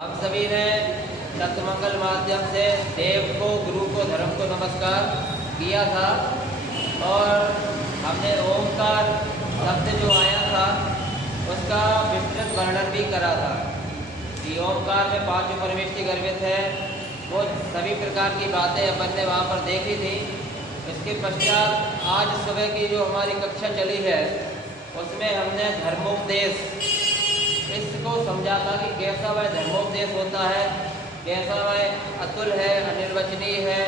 हम सभी ने सत्संगल माध्यम से देव को, गुरु को, धर्म को नमस्कार किया था और हमने ओमकार शब्द जो आया था उसका विस्तृत वर्णन भी करा था कि ओमकार में पांचों परमेष्टि गर्भित है। वो सभी प्रकार की बातें अपन ने वहाँ पर देखी थी। इसके पश्चात आज सुबह की जो हमारी कक्षा चली है उसमें हमने धर्मोपदेश इसको समझा था कि कैसा वह धर्मोपदेश होता है, कैसा वह अतुल है, अनिर्वचनीय है,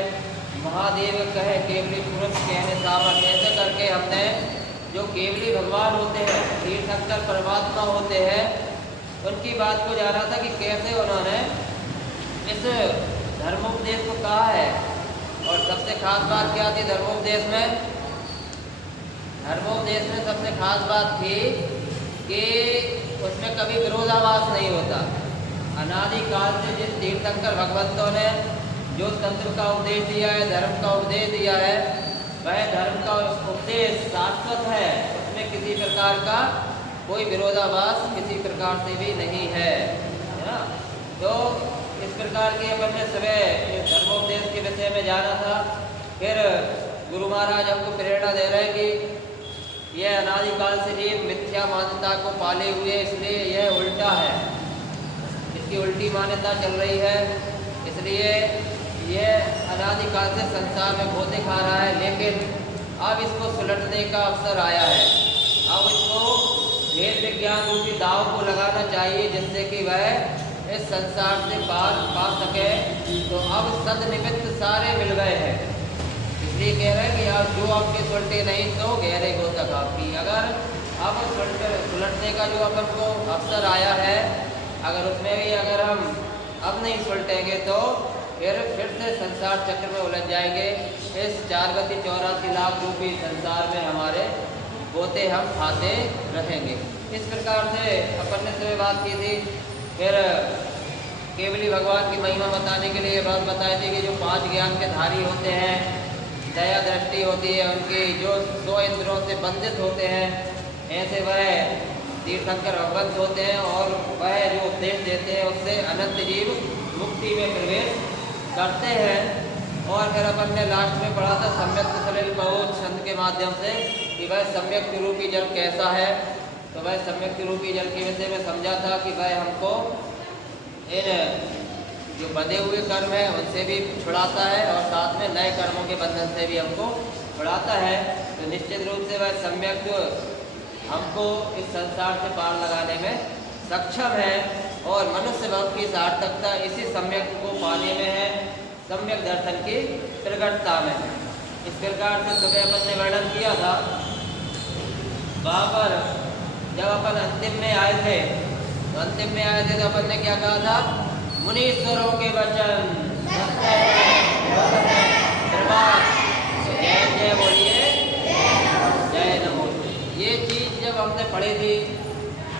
महादेव कहे केवली पुरुष कहने सामर्थ, ऐसे करके हमने जो केवली भगवान होते हैं, तीर्थंकर परमात्मा होते हैं, उनकी बात को जाना था कि कैसे उन्होंने इस धर्मोपदेश को कहा है। और सबसे खास बात क्या थी धर्मोपदेश में? धर्मोपदेश में सबसे खास बात थी कि उसमें कभी विरोधाभास नहीं होता। अनादिकाल से जिस तीर्थंकर भगवंतों ने जो तंत्र का उपदेश दिया है, धर्म का उपदेश दिया है, वह धर्म का उपदेश शाश्वत है। उसमें किसी प्रकार का कोई विरोधाभास किसी प्रकार से भी नहीं है ना। तो इस प्रकार की अपन ने सुबह इस धर्मोपदेश के विषय में जाना था। फिर गुरु महाराज हमको प्रेरणा दे रहे हैं कि यह अनादिकाल से जीव मिथ्या मान्यता को पाले हुए, इसलिए यह उल्टा है, इसकी उल्टी मान्यता चल रही है, इसलिए यह अनादिकाल से संसार में गोते खा रहा है। लेकिन अब इसको सुलटने का अवसर आया है। अब इसको वेद विज्ञान रूपी दाव को लगाना चाहिए जिससे कि वह इस संसार से पार पा सके। तो अब सदनिमित्त सारे मिल गए हैं, इसलिए कह रहे हैं कि आप जो आपके सुलटे नहीं तो गहरे गोतक आपकी। अगर अब सुलटने का जो अपन को अवसर आया है, अगर उसमें भी अगर हम अब नहीं सुलटेंगे तो फिर से संसार चक्र में उलझ जाएंगे। इस 4 गति 84 लाख रूपी संसार में हमारे गोते हम खाते रहेंगे। इस प्रकार से अपन ने सुबह बात की थी। फिर केवली भगवान की महिमा बताने के लिए बात बताई थी कि जो 5 ज्ञान के धारी होते हैं, दया दृष्टि होती है उनकी, जो 100 इंद्रों से बंधित होते हैं, ऐसे वह तीर्थंकर भगवंत होते हैं और वह जो उपदेश देते हैं उससे अनंत जीव मुक्ति में प्रवेश करते हैं। और फिर अपन ने लास्ट में पढ़ा था सम्यक सलिल बहुत छंद के माध्यम से कि वह सम्यक रूपी जल कैसा है। तो वह सम्यक रूपी जल के विषय में समझा था कि वह हमको इन जो बंधे हुए कर्म है उनसे भी छुड़ाता है और साथ में नए कर्मों के बंधन से भी हमको छुड़ाता है। तो निश्चित रूप से वह सम्यक हमको इस संसार से पार लगाने में सक्षम है और मनुष्य भाव की सार्थकता इसी सम्यक को पाने में है, सम्यक दर्शन की प्रकटता में। इस प्रकार से सुबह अपन ने वर्णन किया था। वहाँ पर जब अपन अंतिम में आए थे तो अपन ने क्या कहा था? मुनीश्वरों के वचन जय जय बोलिए, जय नमो। ये चीज जब हमने पढ़ी थी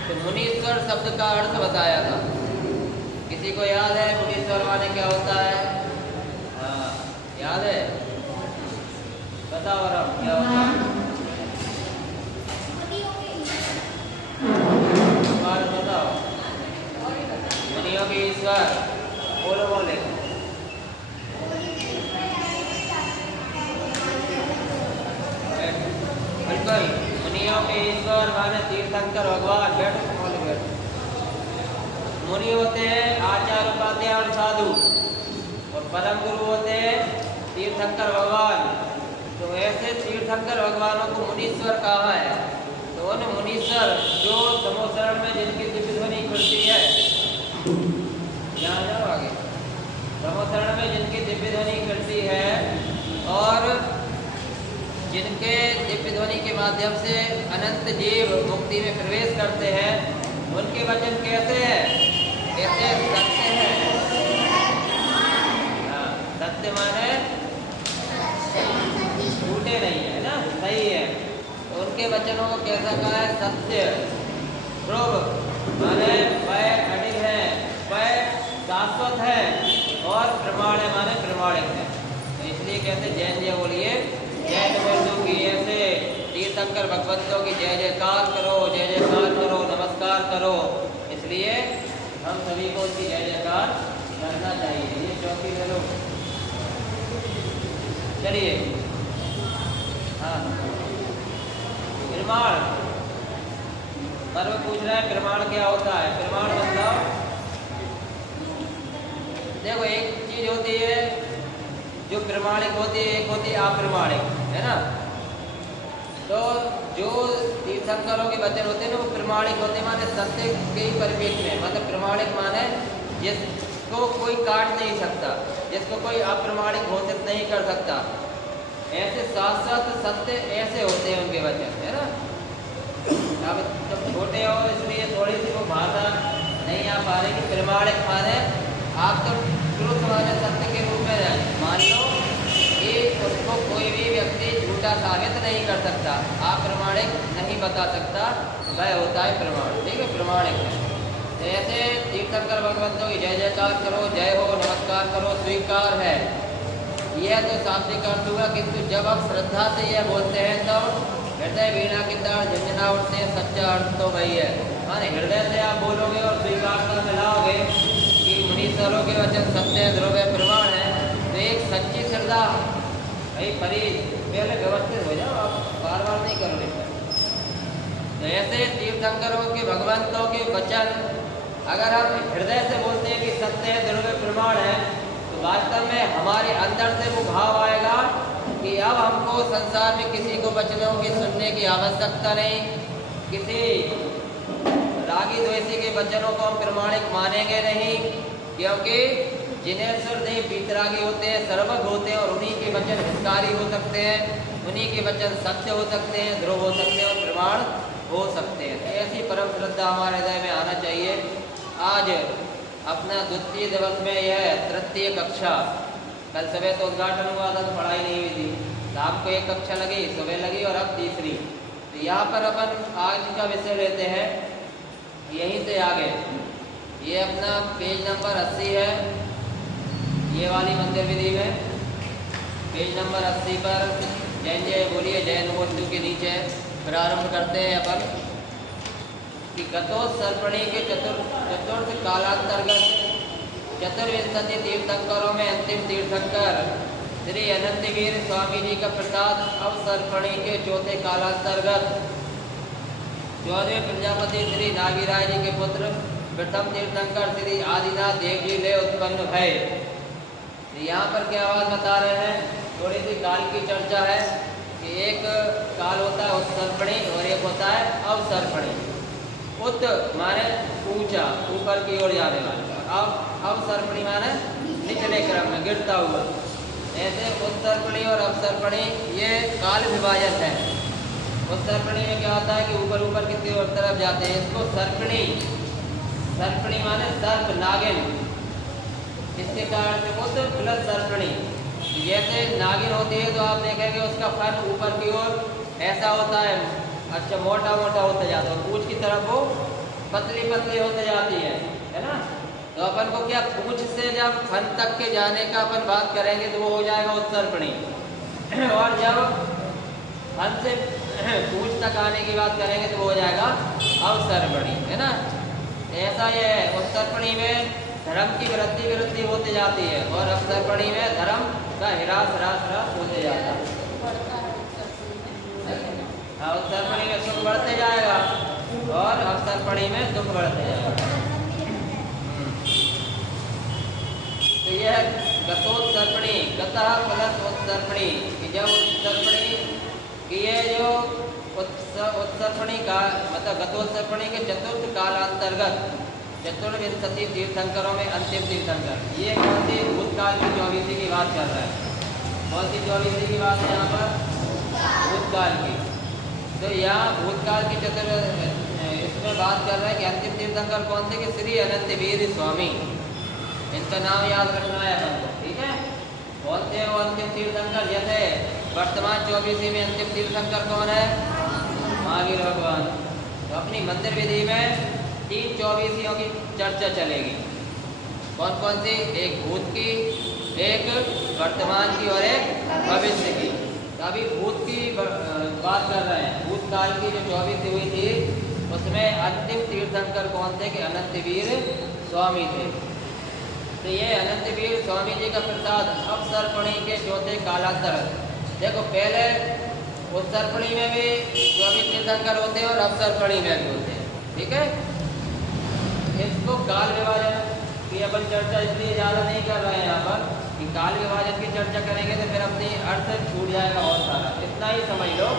तो मुनीश्वर शब्द का अर्थ बताया था। किसी को याद है मुनीश्वर माने क्या होता है? हाँ, याद है? बताओ राम, क्या होता है? बताओ। मुनियों के ईश्वर, बोलो बोले। बिल्कुल, मुनियों के ईश्वर माने तीर्थंकर भगवान। बैठो बोले, बैठो। मुनि होते हैं आचार्य उपाध्याय और साधु, और परम गुरु होते हैं तीर्थंकर भगवान। तो ऐसे तीर्थंकर भगवानों को मुनीश्वर कहा है। तो उन मुनीश्वर जो समोसरण में जिनकी दिव्य ध्वनि खुलती है, यहाँ जाओ आगे, ब्रह्मचरण में जिनकी दिव्य ध्वनि करती है और जिनके दिव्य ध्वनि के माध्यम से अनंत जीव मुक्ति में प्रवेश करते हैं, उनके वचन कैसे हैं? कैसे सत्य हैं। सत्य माने झूठे नहीं है ना, सही है। तो उनके वचनों को कैसा कहा है? सत्य। ध्रुव माने वह अडिग है, वह शाश्वत है, और प्रमाण है माने प्रमाणिक है। तो इसलिए कहते जय जय बोलिए, जय नमो की। ऐसे तीर्थंकर भगवंतों की जय जयकार करो, जय जयकार करो, नमस्कार करो। इसलिए हम सभी को उसकी जय जयकार करना चाहिए। ये चौकी ले लो। चलिए, हाँ, प्रमाण। पर वो पूछ रहा है प्रमाण क्या होता है। प्रमाण मतलब देखो, एक चीज होती है जो प्रमाणिक होती है, एक होती है अप्रमाणिक, है ना। तो जो तीर्थंकरों के वचन होते हैं ना, वो प्रमाणिक होते हैं, माने सत्य के ही परिप्रेक्ष्य में। मतलब प्रमाणिक माने जिसको कोई काट नहीं सकता, जिसको कोई अप्रमाणिक घोषित नहीं कर सकता, ऐसे शाश्वत सत्य ऐसे होते हैं उनके वचन, है ना। अब जब छोटे हो इसलिए थोड़ी सी वो भाषा नहीं आ पा रही कि प्रमाणिक माने आप तो शुरू समाज सत्य के रूप में मान लो कि उसको कोई भी व्यक्ति झूठा साबित नहीं कर सकता, अप्रमाणिक नहीं बता सकता, वह होता है प्रमाण। ठीक है, प्रमाणिक है। तो ऐसे तीर्थंकर भगवंतों की जय जयकार करो, जय हो, नमस्कार करो, स्वीकार है, यह तो शाब्दिक अर्थ हुआ। किंतु जब आप श्रद्धा से यह बोलते हैं तब हृदय वीणा की तार झंझना उठते हैं, सच्चा अर्थ तो वही है। माने हृदय से आप बोलोगे और स्वीकारता मिलाओगे कि मुनीश्वरों के वचन सत्य ध्रुव प्रमाण है, तो एक सच्ची श्रद्धा। भाई परीज पहले व्यवस्थित हो जाओ, आप बार बार नहीं करोगे। तो ऐसे तीर्थंकरों के भगवंतों के वचन अगर हम हृदय से बोलते हैं कि सत्य है, ध्रुव प्रमाण है, तो वास्तव में हमारे अंदर से वो भाव आएगा कि अब हमको संसार में किसी को वचनों की सुनने की आवश्यकता नहीं, किसी रागी द्वेषी के वचनों को हम प्रमाणिक मानेंगे नहीं, क्योंकि जिनेश्वर देव वीतरागी होते हैं, सर्वज्ञ होते हैं, और उन्हीं के वचन हितकारी हो सकते हैं, उन्हीं के वचन सत्य हो सकते हैं, ध्रुव हो सकते हैं और प्रमाण हो सकते हैं। तो ऐसी परम श्रद्धा हमारे हृदय में आना चाहिए। आज अपना द्वितीय दिवस में यह तृतीय कक्षा, कल सुबह तो उद्घाटन हुआ था तो पढ़ाई नहीं हुई थी, शाम को एक कक्षा लगी, सुबह लगी और अब तीसरी। तो यहाँ पर अपन आज का विषय लेते हैं यहीं से आगे। ये अपना पेज नंबर 80 है, ये वाली मंदिर विधि में पेज नंबर 80 पर जैन जय बोलिए जैन मूर्ति के नीचे प्रारंभ करते हैं अपन कि गतोत्सर्पणी के चतुर्थ कालांतर्गत चतुर्विंशति तीर्थंकरों में अंतिम तीर्थंकर श्री अनंतवीर स्वामी जी का प्रसाद अवसर्पणी के चौथे कालांतर्गत 14वें प्रजापति श्री नागीराय जी के पुत्र प्रथम तीर्थंकर श्री आदिनाथ देव जी ले उत्पन्न भय। यहाँ पर क्या बात बता रहे हैं, थोड़ी सी काल की चर्चा है कि एक काल होता है उत्सर्पणी और एक होता है अवसर्पणी। उत माने ऊंचा, ऊपर की ओर जाने वाला, अवसर्पणी माने निचले क्रम में गिरता हुआ। ऐसे उत्सर्पणी और अवसर्पणी ये काल विभाजन है। उत्सर्पणी में क्या होता है कि ऊपर ऊपर की तरफ जाते हैं, इसको सर्पणी, सर्पणी माने सर्प नागिन, इसके कारण से उत प्लस सर्पणी। जैसे नागिन होती है तो आप देखेंगे उसका फन ऊपर की ओर ऐसा होता है, अच्छा मोटा मोटा होता जाता है, पूंछ की तरफ वो पतली पतली होते जाती है ना। तो अपन को क्या पूंछ से जब फन तक के जाने का अपन बात करेंगे तो वो हो जाएगा उत्सर्पणी, और जब फन से पूंछ तक आने की बात करेंगे तो वो हो जाएगा अवसर्पणी, है ना। ऐसा ये है, उत्सर्पणी में धर्म की वृद्धि होती जाती है और अवसर्पणी में धर्म का ह्रास होते जाता है। उत्सर्पणी में सुख बढ़ते जाएगा और अवसर्पणी में दुख बढ़ते जाएगा। तो यह गतोत्सर्पणी, गतः प्लस उत्सर्पणी, कि जब उत्सर्पणी की ये जो उत्सर्पणी का मतलब गतोत्सर्पणी के चतुर्थ कालांतर्गत चतुर्विंशति तीर्थंकरों में अंतिम तीर्थंकर, ये कौन सी भूतकाल की 24वीं की बात कर रहा है। कौन सी 24वीं की बात है यहाँ पर? भूतकाल की। तो यहाँ भूतकाल की इसमें बात कर रहा है कि अंतिम तीर्थंकर कौन थे, कि श्री अनंतवीर स्वामी, इनका नाम याद रखना है अपन को, ठीक है। कौन थे वो अंतिम तीर्थंकर? जैसे वर्तमान 24वीं में अंतिम तीर्थंकर कौन है? महावीर भगवान। तो अपनी मंदिर विधि में 3 24वीं की चर्चा चलेगी। कौन कौन सी? एक भूत की, एक वर्तमान की और एक भविष्य की। तो अभी भूत की बात कर रहे हैं। भूतकाल की जो 24वीं हुई थी उसमें अंतिम तीर्थंकर कौन थे, कि अनंतवीर स्वामी थे। तो ये अनंत वीर स्वामी जी का प्रसाद अवसर्पणी के चौथे कालांतर। देखो पहले उत्सर्पणी में भी 24 तीर्थंकर होते हैं और अवसर्पणी में भी होते हैं, ठीक है। इसको काल विभाजन की अपन चर्चा इसलिए ज़्यादा नहीं कर रहे हैं यहाँ पर कि काल विभाजन की चर्चा करेंगे तो फिर अपनी अर्थ छूट जाएगा बहुत सारा। इतना ही समझ लो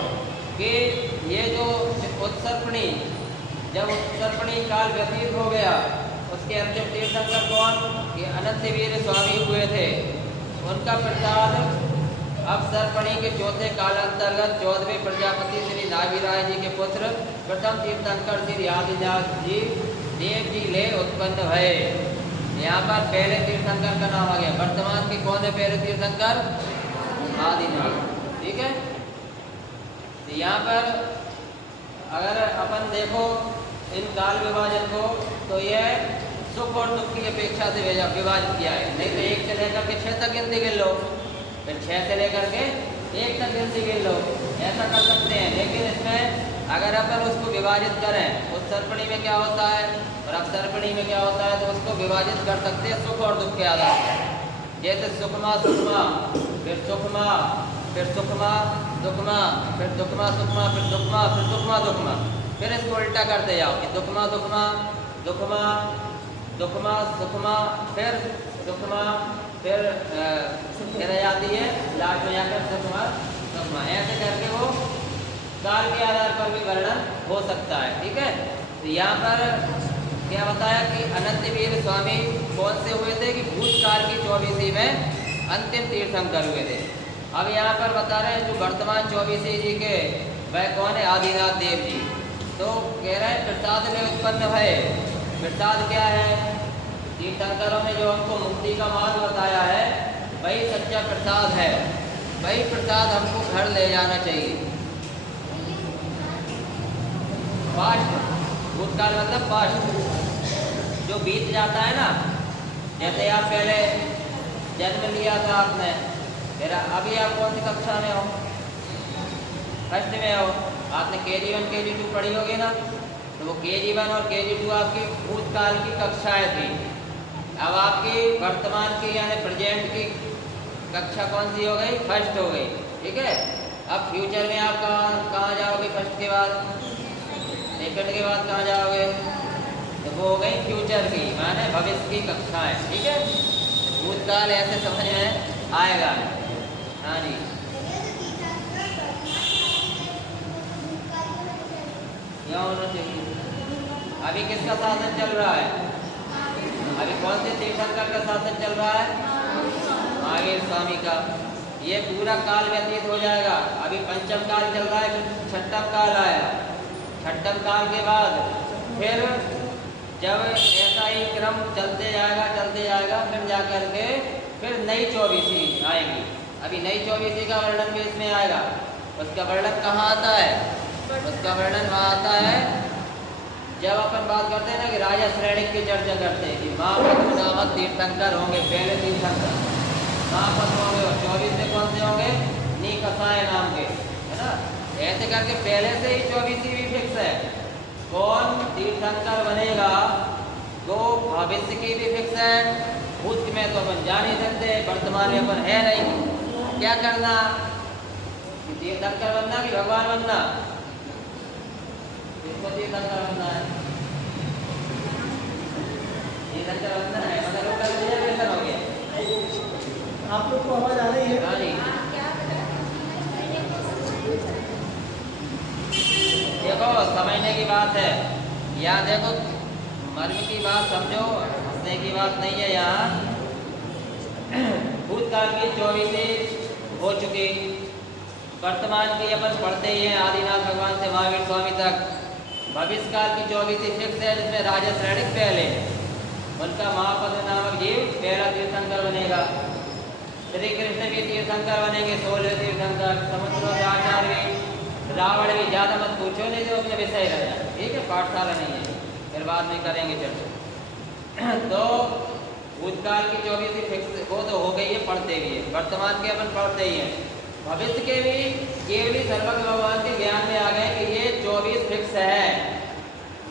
कि ये जो उत्सर्पणी, जब उत्सर्पणी काल व्यतीत हो गया, उसके अंतिम तीर्थंकर कौन, ये अनंत वीर स्वामी हुए थे। उनका प्रसाद अवसर्पणी के चौथे कालांतर्गत 14वें प्रजापति श्री नाभिराय जी के पुत्र प्रथम तीर्थंकर श्री आदिनाथ जी देव जी ले उत्पन्न भये। यहाँ पर पहले तीर्थंकर का नाम आ गया। वर्तमान के कौन है पहले तीर्थंकर? आदिनाथ, ठीक है। तो यहाँ पर अगर अपन देखो इन काल विभाजन को, तो यह सुख और दुख की अपेक्षा से विभाजित किया है। नहीं तो 1 से लेकर के 6 तक गिनती गिन लो, फिर 6 से लेकर के 1 तक गिनती गिन लो, ऐसा कर सकते हैं। लेकिन इसमें अगर अपन उसको विभाजित करें, उत्सर्पणी में क्या होता है और अवसर्पणी में क्या होता है, तो उसको विभाजित कर सकते हैं सुख और दुख के आधार पर। जैसे सुखमा सुखमा, फिर सुखमा, फिर सुखमा दुखमा, फिर दुखमा सुखमा, फिर दुखमा, फिर दुखमा दुखमा। फिर इसको उल्टा करते जाओ कि दुखमा दुखमा, दुखमा दुखमा सुखमा, फिर दुखमा, फिर रह जाती है लास्ट में जाकर सुखमा दुखमा। ऐसे करके वो काल के आधार पर भी वर्णन हो सकता है, ठीक है। तो यहाँ पर क्या बताया कि अनंत वीर स्वामी कौन से हुए थे कि भूतकाल की 24वीं में अंतिम तीर्थंकर हुए थे। अब यहाँ पर बता रहे हैं जो वर्तमान 24वीं जी के वह कौन है? आदिनाथ देव जी। तो कह रहे हैं प्रसाद में उत्पन्न भये। प्रसाद क्या है? तीर्थंकरों ने जो हमको मुक्ति का मार्ग बताया है वही सच्चा प्रसाद है। वही प्रसाद हमको घर ले जाना चाहिए। पास्ट, भूतकाल मतलब पास्ट जो बीत जाता है ना। जैसे आप पहले जन्म लिया था आपने, फिर अभी आप कौन सी कक्षा में हो? फर्स्ट में हो। आपने KG1 KG2 पढ़ी होगी ना, तो वो KG1 और KG2 आपकी भूतकाल की कक्षाएं थी। अब आपकी वर्तमान की यानी प्रेजेंट की कक्षा कौन सी हो गई? फर्स्ट हो गई, ठीक है। अब फ्यूचर में आप कहाँ जाओगे? फर्स्ट के बाद, सेकंड के बाद कहाँ जाओगे? तो वो हो गई फ्यूचर की, माने भविष्य की कक्षाएं, ठीक है। भूतकाल ऐसे समझ में आएगा। हाँ जी, यहाँ होना चाहिए। अभी किसका शासन चल रहा है? अभी कौन से तीर्थंकर का शासन चल रहा है? महावीर स्वामी का। ये पूरा काल व्यतीत हो जाएगा। अभी पंचम काल चल रहा है, फिर छठम काल आया। छठम काल के बाद फिर जब ऐसा ही क्रम चलते जाएगा फिर जाकर के फिर नई 24वीं आएगी। अभी नई 24वीं का वर्णन भी इसमें आएगा। उसका वर्णन कहाँ आता है? उसका वर्णन वहाँ आता है जब अपन बात करते हैं ना कि राजा श्रेणिक की चर्चा करते हैं कि महापद्म नामक तीर्थंकर होंगे, पहले तीर्थंकर महापद्म होंगे और 24 से कौन से होंगे? निकषाय नाम के, है ना। ऐसे करके पहले से ही 24वीं भी फिक्स है। कौन तीर्थंकर बनेगा तो भविष्य की भी फिक्स है। भूत में तो अपन जा नहीं सकते, वर्तमान में अपन है नहीं। क्या करना? तीर्थंकर बनना कि भगवान बनना? किसको तीर्थंकर बनना है? तीर्थंकर बनना है, मतलब लोग रिजर्वेशन हो गया। आप लोग को आवाज आ रही है? हाँ जी। देखो समझने की बात है, यहाँ देखो मर्म की बात समझो, हंसने की बात नहीं है। यहाँ भूतकाल की 24वीं हो चुकी, वर्तमान की अपन पढ़ते ही हैं आदिनाथ भगवान से महावीर स्वामी तक। भविष्य काल की 24वीं फिक्स है, जिसमें राजा श्रेणिक पहले, उनका महापद्म नामक जीव पहला तीर्थंकर बनेगा। श्री कृष्ण भी तीर्थंकर बनेंगे, 16 तीर्थंकर। समुद्रों से आचार्य, रावण भी, ज़्यादा मत पूछो नहीं तो अपने विषय रह जाए, ठीक है। पाठशाला नहीं है, फिर बाद में करेंगे चर्चा। तो भूतकाल की 24वीं फिक्स वो तो हो गई है, पढ़ते भी है। वर्तमान के अपन पढ़ते ही हैं। भविष्य के भी केवल सर्वज्ञ भगवान के ज्ञान में आ गए कि ये 24 फिक्स है।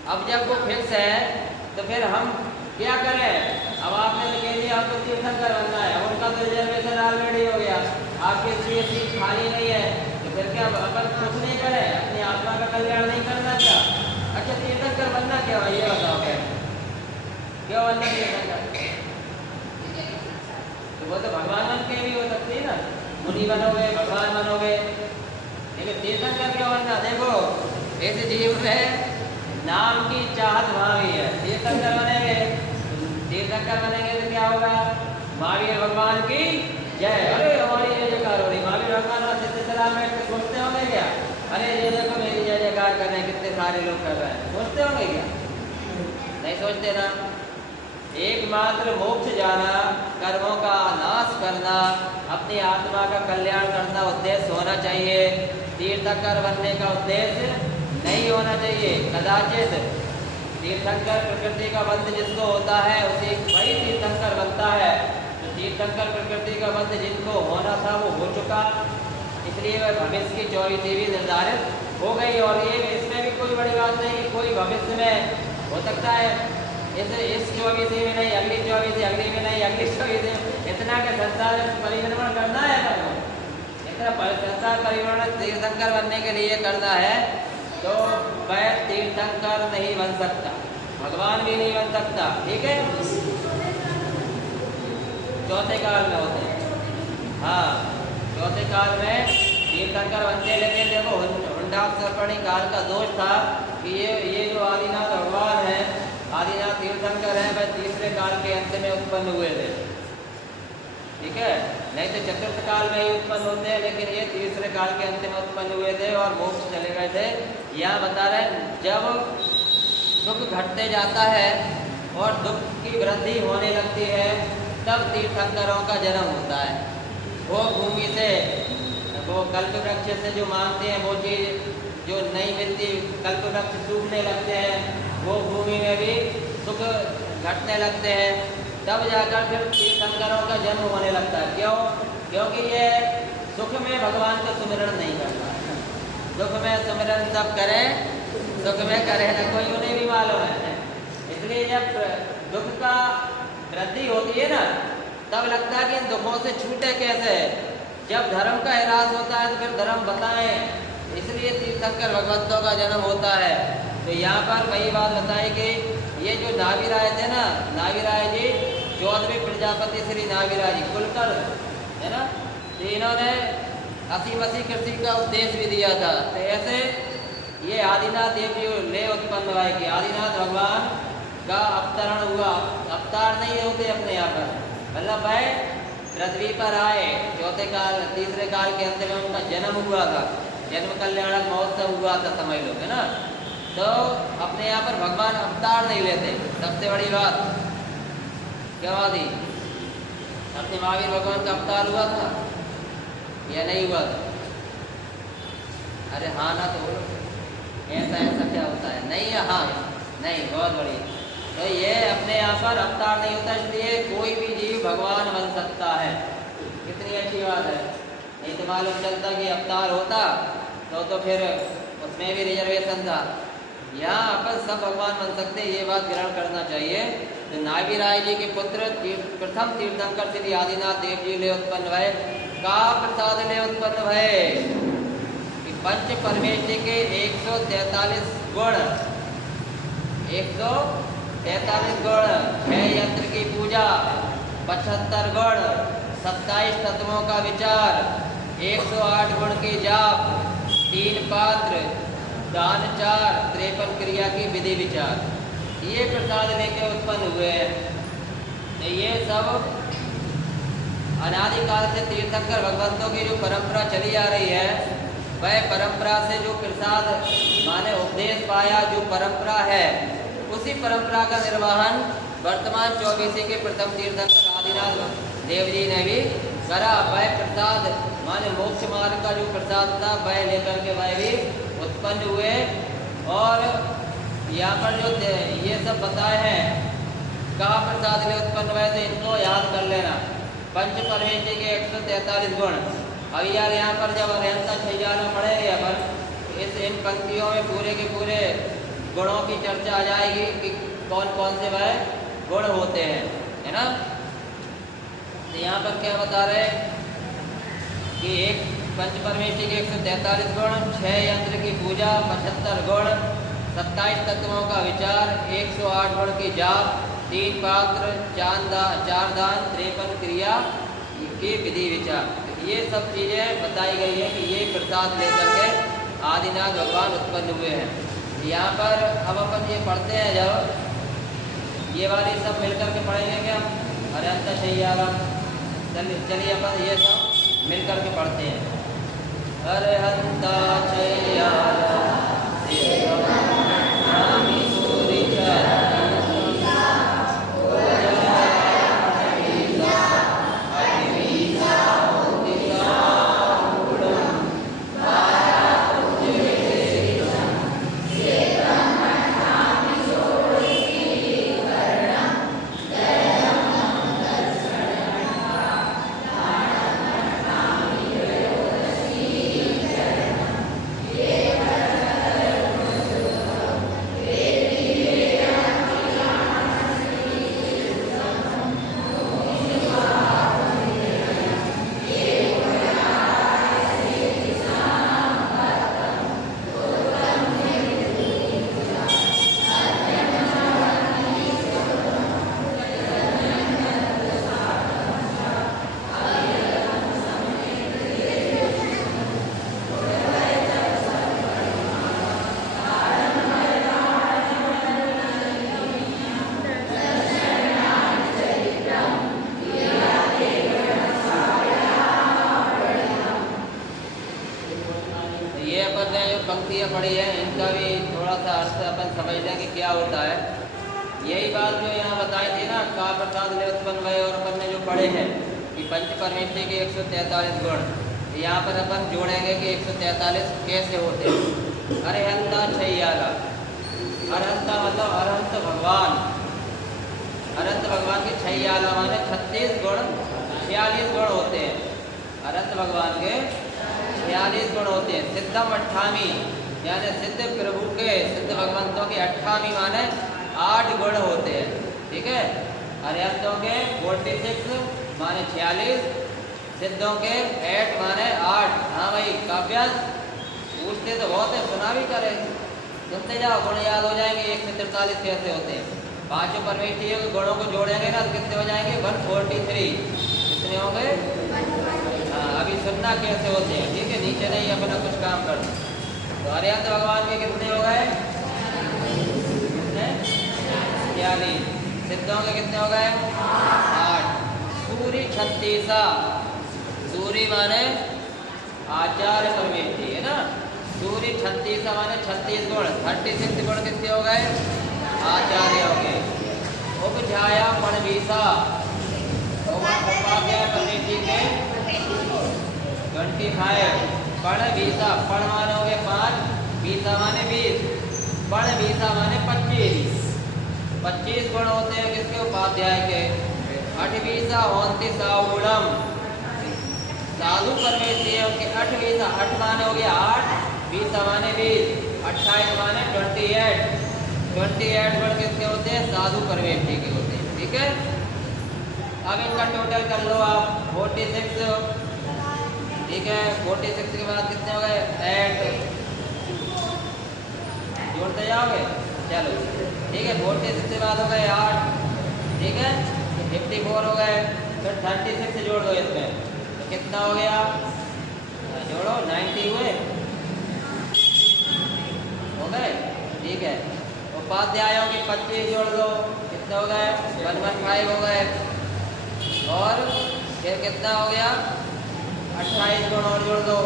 अब जब वो फिक्स है तो फिर हम क्या करें? अब आपने तो कह दिया हमको तीर्थंकर बनना है, उनका तो रिजर्वेशन ऑलरेडी हो गया, आपके लिए सीट खाली नहीं है, तो फिर क्या अपन कुछ नहीं करें, अपनी आत्मा का कल्याण नहीं करना क्या? अच्छा तीर्थंकर बनना क्या है ये बताओ, क्या क्यों बनना तीर्थंकर? तो वो तो भगवान बन के भी हो सकती है ना, मुनि बनोगे भगवान बनोगे, लेकिन तीर्थंकर क्यों बनना? देखो इस जीव में नाम की चाहत वहाँ भी है। तीर्थंकर बनेंगे, तीर्थंकर बनेंगे तो क्या होगा? महावीर भगवान की जय, अरे हमारी जय जयकार हो रही, महावीर भगवान सिद्ध सलाह में सोचते होंगे क्या? अरे ये देखो मेरी जय जयकार कर रहे हैं, कितने सारे लोग कर रहे हैं, सोचते होंगे क्या? नहीं सोचते ना। एकमात्र मोक्ष जाना, कर्मों का नाश करना, अपनी आत्मा का कल्याण करना उद्देश्य होना चाहिए। तीर्थंकर बनने का उद्देश्य नहीं होना चाहिए कदाचित। तीर्थंकर प्रकृति का बंध जिसको होता है उसे वही तीर्थंकर बनता है। तो तीर्थंकर प्रकृति का बंध जिनको होना था वो हो चुका, इसलिए वह भविष्य की 24 भी निर्धारित हो गई। और ये इसमें भी कोई बड़ी बात नहीं कि कोई भविष्य में हो सकता है, इस 24 में नहीं, अगली 24, अगली में नहीं, अगली 24, इतना के संसार परिभ्रमण करना है, इतना संसार परिभ्रमण तीर्थंकर बनने के लिए करना है, तो वह तीर्थंकर नहीं बन सकता, भगवान भी नहीं बन सकता। ठीक है, चौथे काल में होते हैं। हाँ, चौथे काल में तीर्थंकर बनते, लेकिन देखो हुंडाक्षरपणी काल का दोष था कि ये जो आदिनाथ भगवान है, आदिनाथ तीर्थंकर है, वह तीसरे काल के अंत में उत्पन्न हुए थे। ठीक है, नहीं तो चतुर्थ काल में ही उत्पन्न होते हैं, लेकिन ये तीसरे काल के अंत में उत्पन्न हुए थे और मोक्ष चले गए थे। यहाँ बता रहे जब सुख घटते जाता है और दुख की वृद्धि होने लगती है, तब तीर्थंकरों का जन्म होता है। वो भूमि से, वो कल्प वृक्ष से जो मांगते हैं वो चीज़ जो नहीं मिलती, कल्प वृक्ष सूखने लगते हैं, वो भूमि में भी सुख घटने लगते हैं, तब जाकर फिर तीर्थंकरों का जन्म होने लगता है। क्यों? क्योंकि ये सुख में भगवान का सुमिरन नहीं करता। दुख में सुमिरन सब करें, सुख में करे ना कोई, उन्हें भी मालूम है। इसलिए जब दुख का वृद्धि होती है ना, तब लगता है कि इन दुखों से छूटे कैसे। जब धर्म का ह्रास होता है तो फिर धर्म बताएं, इसलिए तीर्थंकर भगवंतों का जन्म होता है। तो यहाँ पर वही बात बताई कि ये जो नाभिराय थे ना, नाभिराय जी 14वें प्रजापति श्री नाभिराय जी कुलकर है ना, तो इन्होंने 80 कृषि का उपदेश भी दिया था। तो ऐसे ये आदिनाथ देव जी ले उत्पन्न हुआ कि आदिनाथ भगवान का अवतरण हुआ, अवतार नहीं होते अपने यहाँ पर, मतलब भाई पृथ्वी पर आए, चौथे काल तीसरे काल के अंत में उनका जन्म हुआ था, जन्म कल्याणक महोत्सव हुआ था, समझ लो है ना। तो अपने यहाँ पर भगवान अवतार नहीं लेते, सबसे बड़ी बात क्या बात थी, अपने महावीर भगवान का अवतार हुआ था या नहीं हुआ था? अरे हाँ ना, तो ऐसा ऐसा क्या होता है? नहीं है, हाँ नहीं, बहुत बड़ी। तो ये अपने यहाँ पर अवतार नहीं होता, इसलिए कोई भी जीव भगवान बन सकता है। कितनी अच्छी बात है। नहीं तो मालूम चलता कि अवतार होता तो फिर उसमें भी रिजर्वेशन था। यहाँ अपन सब भगवान बन सकते, ये बात ग्रहण करना चाहिए। तो नाभिराय जी के पुत्र प्रथम तीर्थंकर श्री आदिनाथ देव जी ले उत्पन्न भय, का प्रसाद ले उत्पन्न भय कि पंच परमेश्वर के 143 गुण, 143 गुण, 6 यंत्र की पूजा, 75 गुण, 27 तत्वों का विचार, 108 गुण के जाप, 3 पात्र, दान 4, 53 क्रिया की विधि विचार, ये प्रसाद लेके उत्पन्न हुए हैं। तो ये सब अनादिकाल से तीर्थंकर भगवंतों की जो परंपरा चली आ रही है, वह परंपरा से जो प्रसाद माने उपदेश पाया, जो परंपरा है, उसी परंपरा का निर्वहन वर्तमान 24 के प्रथम तीर्थंकर आदिनाथ देव जी ने भी करा। वह प्रसाद माने मोक्ष मार्ग का जो प्रसाद था, वह लेकर के वह भी उत्पन्न हुए। और यहाँ पर जो ये सब बताए हैं का प्रसाद ले उत्पन्न हुए, तो इनको याद कर लेना। पंच परमेश्वर के 143 गुण। अब यार यहाँ पर जब अनंता छह जाना पड़ेगा अपन, इन पंक्तियों में पूरे के पूरे गुणों की चर्चा आ जाएगी कि कौन कौन से वह गुण होते हैं, है ना। तो यहाँ पर क्या बता रहे कि एक पंच परमेष्टि के 143 गुण, 6 यंत्र की पूजा, 75 गुण, 27 तत्वों का विचार, 108 गुण की जाप, 3 पात्र, 4 दान, 53 क्रिया की विधि विचार। ये सब चीज़ें बताई गई है कि ये प्रसाद लेकर के आदिनाथ भगवान उत्पन्न हुए हैं। यहाँ पर अब अपन ये पढ़ते हैं, जब ये वाली सब मिलकर के पढ़ेंगे क्या, अरहंत शय्यालम। चलिए अपन ये सब मिलकर के पढ़ते हैं। अरहंत शय्यालम पंक्तियाँ पढ़ी है, इनका भी थोड़ा सा अर्थ अपन समझ लें कि क्या होता है। यही बात जो यहाँ बताई थी ना, का प्रसाद ले उत्पन्न भय, और अपन ने जो पढ़े हैं कि पंच परमेष्टि के 143 गुण, यहाँ पर अपन जोड़ेंगे कि 143 कैसे होते हैं। अरहंता शय्याला, अरहंता मतलब अरहंत भगवान, अरहंत भगवान के शय्याला माने 36 गुण, 46 गुण होते हैं। अरहंत भगवान के 46 गुण होते हैं। सिद्धम अट्ठामी, यानी सिद्ध प्रभु के, सिद्ध भगवंतों के 88 माने 8 गुण होते हैं, ठीक है। अरहंतों के 46 माने 46, सिद्धों के 8 माने 8। हाँ भाई, काव्यास पूछते तो बहुत है, सुना भी करे, सुनते जाओ, गुण याद हो जाएंगे। 143 कैसे होते हैं, पांचों परमेष्ठियों के गुणों को जोड़ेंगे ना तो कितने हो जाएंगे, 143। कितने होंगे, अभी सुनना कैसे होते हैं, ठीक है। नीचे नहीं, अपना कुछ काम करना। तो अरहंत भगवान के कितने हो गए, 46। सिद्धों के कितने हो गए, 8। सूरी 36, सूरी माने आचार्य परमेष्ठि, है ना। सूरी 36 माने 36 गुण, 36 गुण कितने हो गए, आचार्य हो गए। उपझाया पणवीसा, उपाध्याय परमेष्ठि के 25। पण वीसा, पण माने हो गए 5, वीसा माने 20, पण वीसा माने 25। 25 गुण होते हैं किसके, उपाध्याय के। 8वीसा होंति साउलम, साधु परमेष्ठियों के 8वीसा, 8 माने हो गया 8, 20 माने 20, 28 माने 28। 28 गुण किसके होते हैं, साधु परमेष्ठि के होते हैं, ठीक है। अब इनका टोटल कर लो आप, 46, ठीक है। 46 के बाद कितने हो गए, 8, जोड़ते जाओगे, चलो ठीक है। 46 के बाद हो गए 8, ठीक है। 54 हो गए, फिर 36 से जोड़ दो इसमें, तो कितना हो गया, जोड़ो, 90 हुए, हो गए, ठीक है। उपाध्यायों के 25 जोड़ दो, कितने हो गए, 115 हो गए। और फिर कितना हो गया, 28 गुण और जोड़ दो,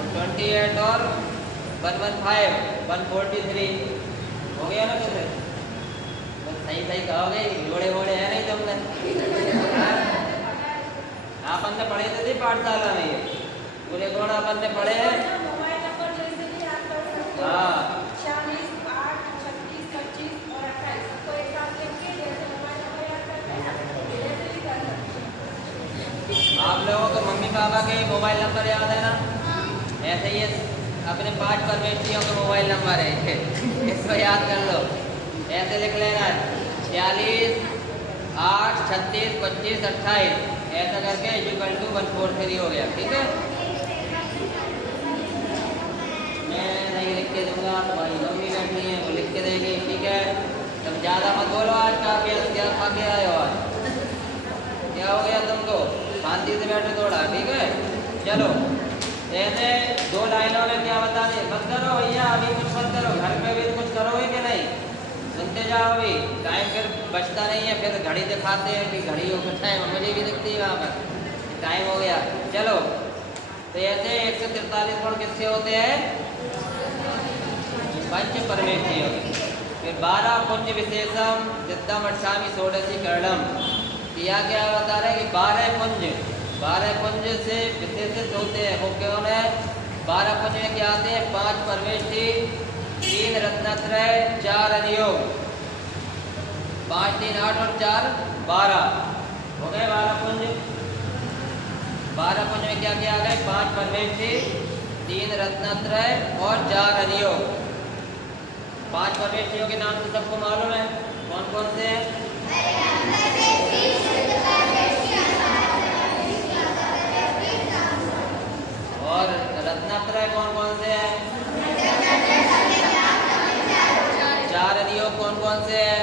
28 और 115, 143 हो गया ना। कितने सही सही कहोगे, जोड़े वोड़े है नहीं तुमने, अपन ने पढ़े थे पाठशाला में, ये पूरे गुण अपन ने पढ़े हैं। हाँ, आप लोगों को मम्मी पापा के मोबाइल नंबर याद है ना, ऐसे ही अपने 5 परमेष्ठियों के मोबाइल नंबर है, इसको याद कर लो, ऐसे लिख लेना, 46, 8, 36, 25, 28 ऐसा करके इक्वल टू 143 हो गया। ठीक है, मैं नहीं लिख के दूंगा, तुम्हारी मम्मी बैठी है वो लिख के देगी। ठीक है, तब ज़्यादा मत बोलो। आज का अभ्यास क्या खा के आए हो? आज क्या हो गया तुमको? शांति से बैठो थोड़ा। ठीक है, चलो ऐसे 2 लाइनों में क्या बता दे। मत करो भैया, अभी कुछ मत करो, घर पे भी कुछ करोगे कि नहीं? सुनते जाओ, अभी टाइम फिर बचता नहीं है, फिर घड़ी दिखाते हैं कि घड़ी हो कुछ टाइम मुझे भी दिखती है वहाँ पर टाइम हो गया। चलो, तो ऐसे 143 गुण किससे होते हैं? पंच परमेष्ठियों के। फिर 12 पुंज विशेषम सिद्धम अष्टामी षोडशी करणम। यह क्या बता रहे हैं कि 12 पुंज से विशेषित होते हैं। वो कौन है? 12 पुंज में क्या आते हैं? 5 परमेष्ठी, 3 रत्नत्रय, 4 अनियोग। 5, 3, 8 और 4 12 हो गए 12 पुंज। 12 पुंज में क्या क्या आ गए? 5 परमेष्ठी, 3 रत्नत्रय और 4 अनियोग। 5 परमेष्ठियों के नाम तो सबको मालूम है, कौन कौन से हैं? और रत्नत्रय कौन कौन से हैं? 4 अनियोग कौन कौन से हैं?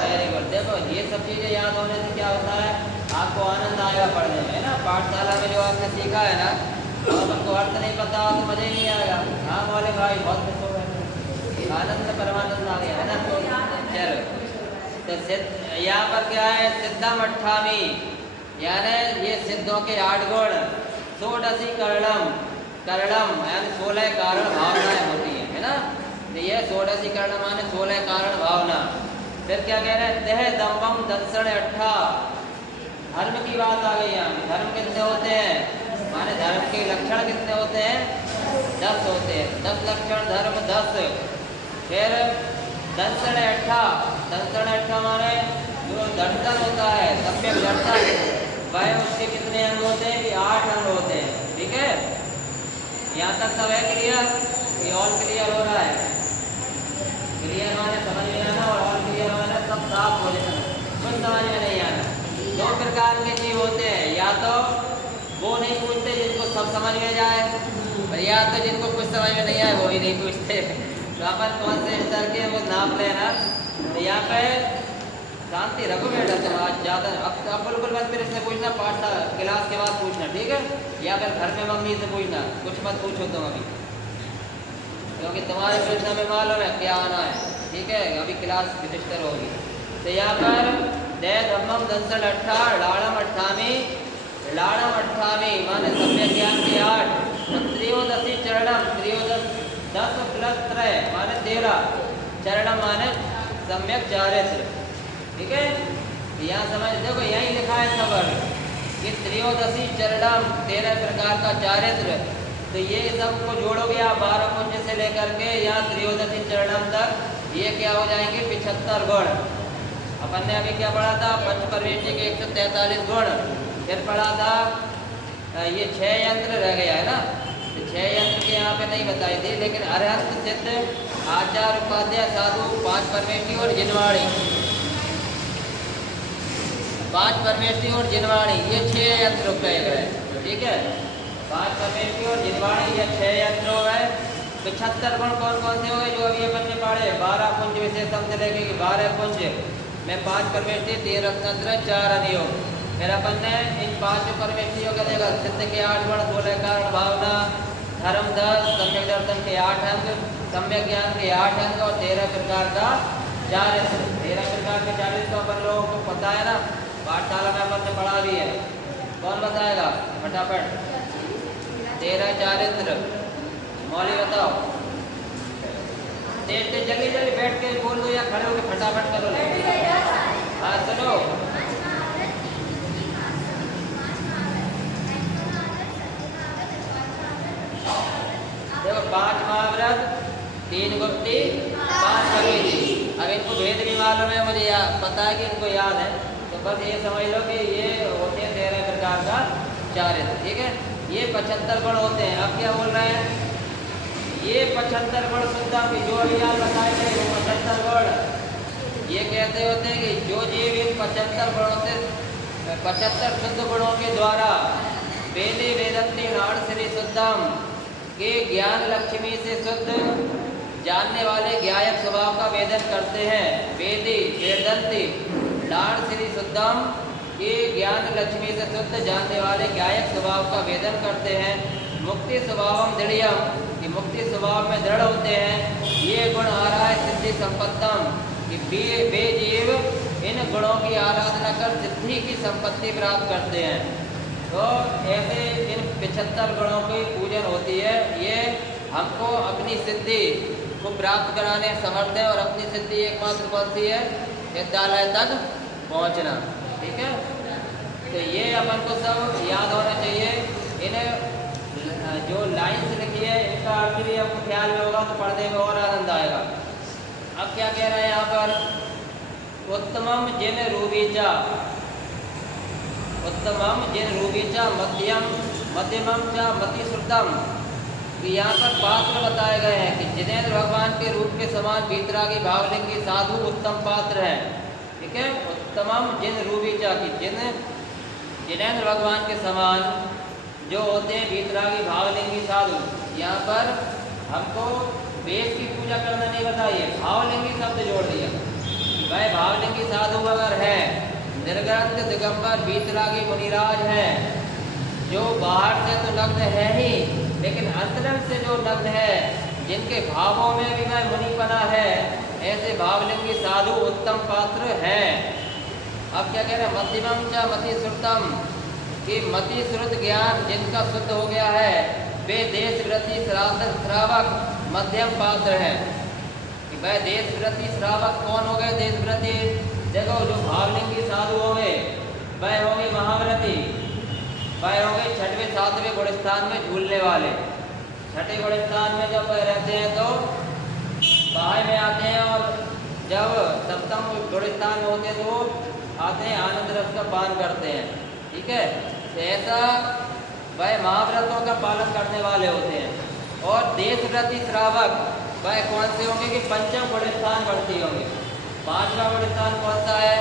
Very good. देखो, ये सब चीजें याद होने से क्या होता है, आपको आनंद आएगा पढ़ने में, है ना। पाठशाला में जो आपने सीखा है ना, और आपको अर्थ नहीं पता हो तो मजा ही नहीं आएगा। हाँ वाले भाई बहुत खुश हो गए, आनंद परमानंद आ गया, है ना। चलो, तो यहाँ पर क्या है? सिद्धम अट्ठामी, यानी ये सिद्धों के 8 गुण। षोडशी करणम, करणम यानी 16 कारण भावनाएं होती है ना। तो ये षोडशी करण माने 16 कारण भावना। फिर क्या कह रहे हैं? देह दम्भम दंसण अट्ठा। धर्म की बात आ गई यहाँ। धर्म कितने होते हैं? माने धर्म के लक्षण कितने होते हैं? 10 होते हैं। 10 लक्षण धर्म 10। फिर दंसण अट्ठा, दंसण अट्ठा माने जो दर्शन होता है, सम्यक दर्शन, वह उसके कितने अंग होते हैं? कि 8 अंग होते हैं। ठीक है, यहाँ तक सब है क्लियर? ये ऑल क्लियर हो रहा है? क्लियर माने समझ में आना, और ऑल क्लियर माने सब साफ हो जाना, कुछ समझ में नहीं आना। 2 प्रकार के जीव होते हैं, या तो वो नहीं पूछते जिनको सब समझ में जाए, और या तो जिनको कुछ समझ में नहीं आए वो भी नहीं पूछते। तो अपन कौन से स्तर के वो नाप लेना। तो यहाँ पे शांति रखो बेटा, तुम आज ज़्यादा अब बिल्कुल मत फिर इससे पूछना, पाठशाला क्लास के बाद पूछना। ठीक है, या फिर घर में मम्मी से पूछना, कुछ मत पूछो तुम अभी, क्योंकि तुम्हारे प्रश्न में मालूम है क्या आना है। ठीक है, अभी क्लास रजिस्टर होगी। तो यहाँ पर दे धम्मम दंसण अट्ठा, लाड़म अट्ठामी, लाड़म अट्ठामी माने सम्यक ज्ञान के 8। त्रयोदशी चरणम, त्रयोदश 10 प्लस 3 माने 13, चरणम माने सम्यक चारित्र। ठीक है, यहाँ समझ देखो, यही लिखा है खबर कि त्रयोदशी चरणम 13 प्रकार का चारित्र। तो ये सबको जोड़ोगे आप 12 पुंज से लेकर के यहाँ त्रयोदशी चरणम तक, ये क्या हो जाएंगे? 75 गुण। अपन ने अभी क्या पढ़ा था? पंच परमेष्ठी के 143 गुण। फिर पढ़ा था ये 6 यंत्र रह गया है ना। तो 6 यंत्र के यहाँ पे नहीं बताई थी, लेकिन अरहंत, सिद्ध, आचार, उपाध्याय, साधु, 5 परमेष्ठी और जिनवाणी, 5 परमेष्ठी और जिनवाणी, ये 6 यंत्र कहे गए। ठीक है, 5 परमेष्ठी और जिनवाणी ये 6 यंत्र हो गए। 75 गुण कौन कौन से हो गए? जो अभी अपन ने पढ़े 12 पुंज विशेषम से लेके 12 पुंज में 5 परमेष्ठी, 3 रत्नत्रय, 4 अनियोग। फिर अपन ने इन 5 परमेष्ठियों का देखा, सिद्ध के 8 गुण, 16 कारण भावना, धर्म 10, सम्यक दर्शन के 8 अंग, सम्यक ज्ञान के 8 अंग और 13 प्रकार का चारित्र। 13 प्रकार के चारित्र तो अपन लोगों को पता है ना, पाठशाला में अपन ने पढ़ा भी है। कौन बताएगा फटाफट? 13 चारित्र मौली बताओ। तेज तेज जल्दी जल्दी बैठ के बोल दो, या खड़े होकर फटाफट करो। हाँ सुनो, देखो 5 महाव्रत, 3 गुप्ती, 5 परमेष्ठी। अब इनको भेद भी मालूम है, मुझे पता है कि इनको याद है, तो बस ये समझ लो कि ये होते हैं 13 प्रकार का चारित्र। ठीक है, ये 75 गुण होते हैं। अब क्या बोल रहे हैं? ये 75 गुण शुद्धम की जो अभी आप बताए गए वो 75 गुण ये कहते होते हैं कि जो जीव इन 75 गुणों से 75 शुद्ध गुणों के द्वारा वेदे वेदंती नाड़ श्री शुद्धम के ज्ञान लक्ष्मी से शुद्ध जानने वाले ज्ञायक स्वभाव का वेदन करते हैं। वेदी वेदंती नाड़ श्री शुद्धम के ज्ञान लक्ष्मी से शुद्ध जानने वाले ज्ञायक स्वभाव का वेदन करते हैं। मुक्ति स्वभावम दृढ़यम कि मुक्ति स्वभाव में दृढ़ होते हैं। ये गुण आ रहा है सिद्धि संपत्तम कि वे जीव इन गुणों की आराधना कर सिद्धि की संपत्ति प्राप्त करते हैं। तो ऐसे इन 75 गुणों की पूजन होती है। ये हमको अपनी सिद्धि को प्राप्त कराने समर्थ है और अपनी सिद्धि एकमात्र कौन सी है? विद्यालय तक पहुंचना। ठीक है, तो ये अपन को सब याद होना चाहिए। इन्हें जो लाइन्स लिखी है इनका अर्थ भी आपको ख्याल में होगा तो पढ़ने में और आनंद आएगा। अब क्या कह रहे हैं यहाँ पर? उत्तमम जिन रूबीचा, उत्तमम जिन रूबीचा मध्यमम च मति श्रुतम कि यहाँ पर पात्र बताए गए हैं कि जिनेन्द्र भगवान के रूप के समान वीतरागी भावलिंगी साधु उत्तम पात्र है। ठीक है, उत्तमम जिन रूबीचा की जिनेन्द्र भगवान के समान जो होते हैं वीतरागी भावलिंगी साधु। यहाँ पर हमको वेद की पूजा करना नहीं बताइए, भावलिंगी शब्द जोड़ दिया। वह भावलिंगी साधु अगर है, निर्ग्रंथ दिगंबर वीतरागी मुनिराज है, जो बाहर से तो नग्न है ही लेकिन अंतरंग से जो नग्न है, जिनके भावों में भी वह मुनिपना है, ऐसे भावलिंगी साधु उत्तम पात्र है। अब क्या कह रहे हैं? मध्यमम च मति श्रुतम कि मति श्रुत ज्ञान जिनका शुद्ध हो गया है वे देश व्रती श्रावक मध्यम पात्र है। कि वह देश व्रती श्रावक कौन हो गए? देश व्रती देखो जो भावलिंगी साधु होंगे वह होंगे महाव्रती, वह होंगे 6वें 7वें गुणस्थान में झूलने वाले। 6ठे गुणस्थान में जब रहते हैं तो बाहर में आते हैं और जब 7म गुणस्थान में होते हैं तो आते हैं आनंद रस का पान करते हैं। ठीक है, तो ऐसा वह महाव्रतों का पालन करने वाले होते हैं। और देश व्रती श्रावक वह कौन से होंगे? कि 5म गुणस्थान वर्ती होंगे। 5वां गुणस्थान कौन सा है?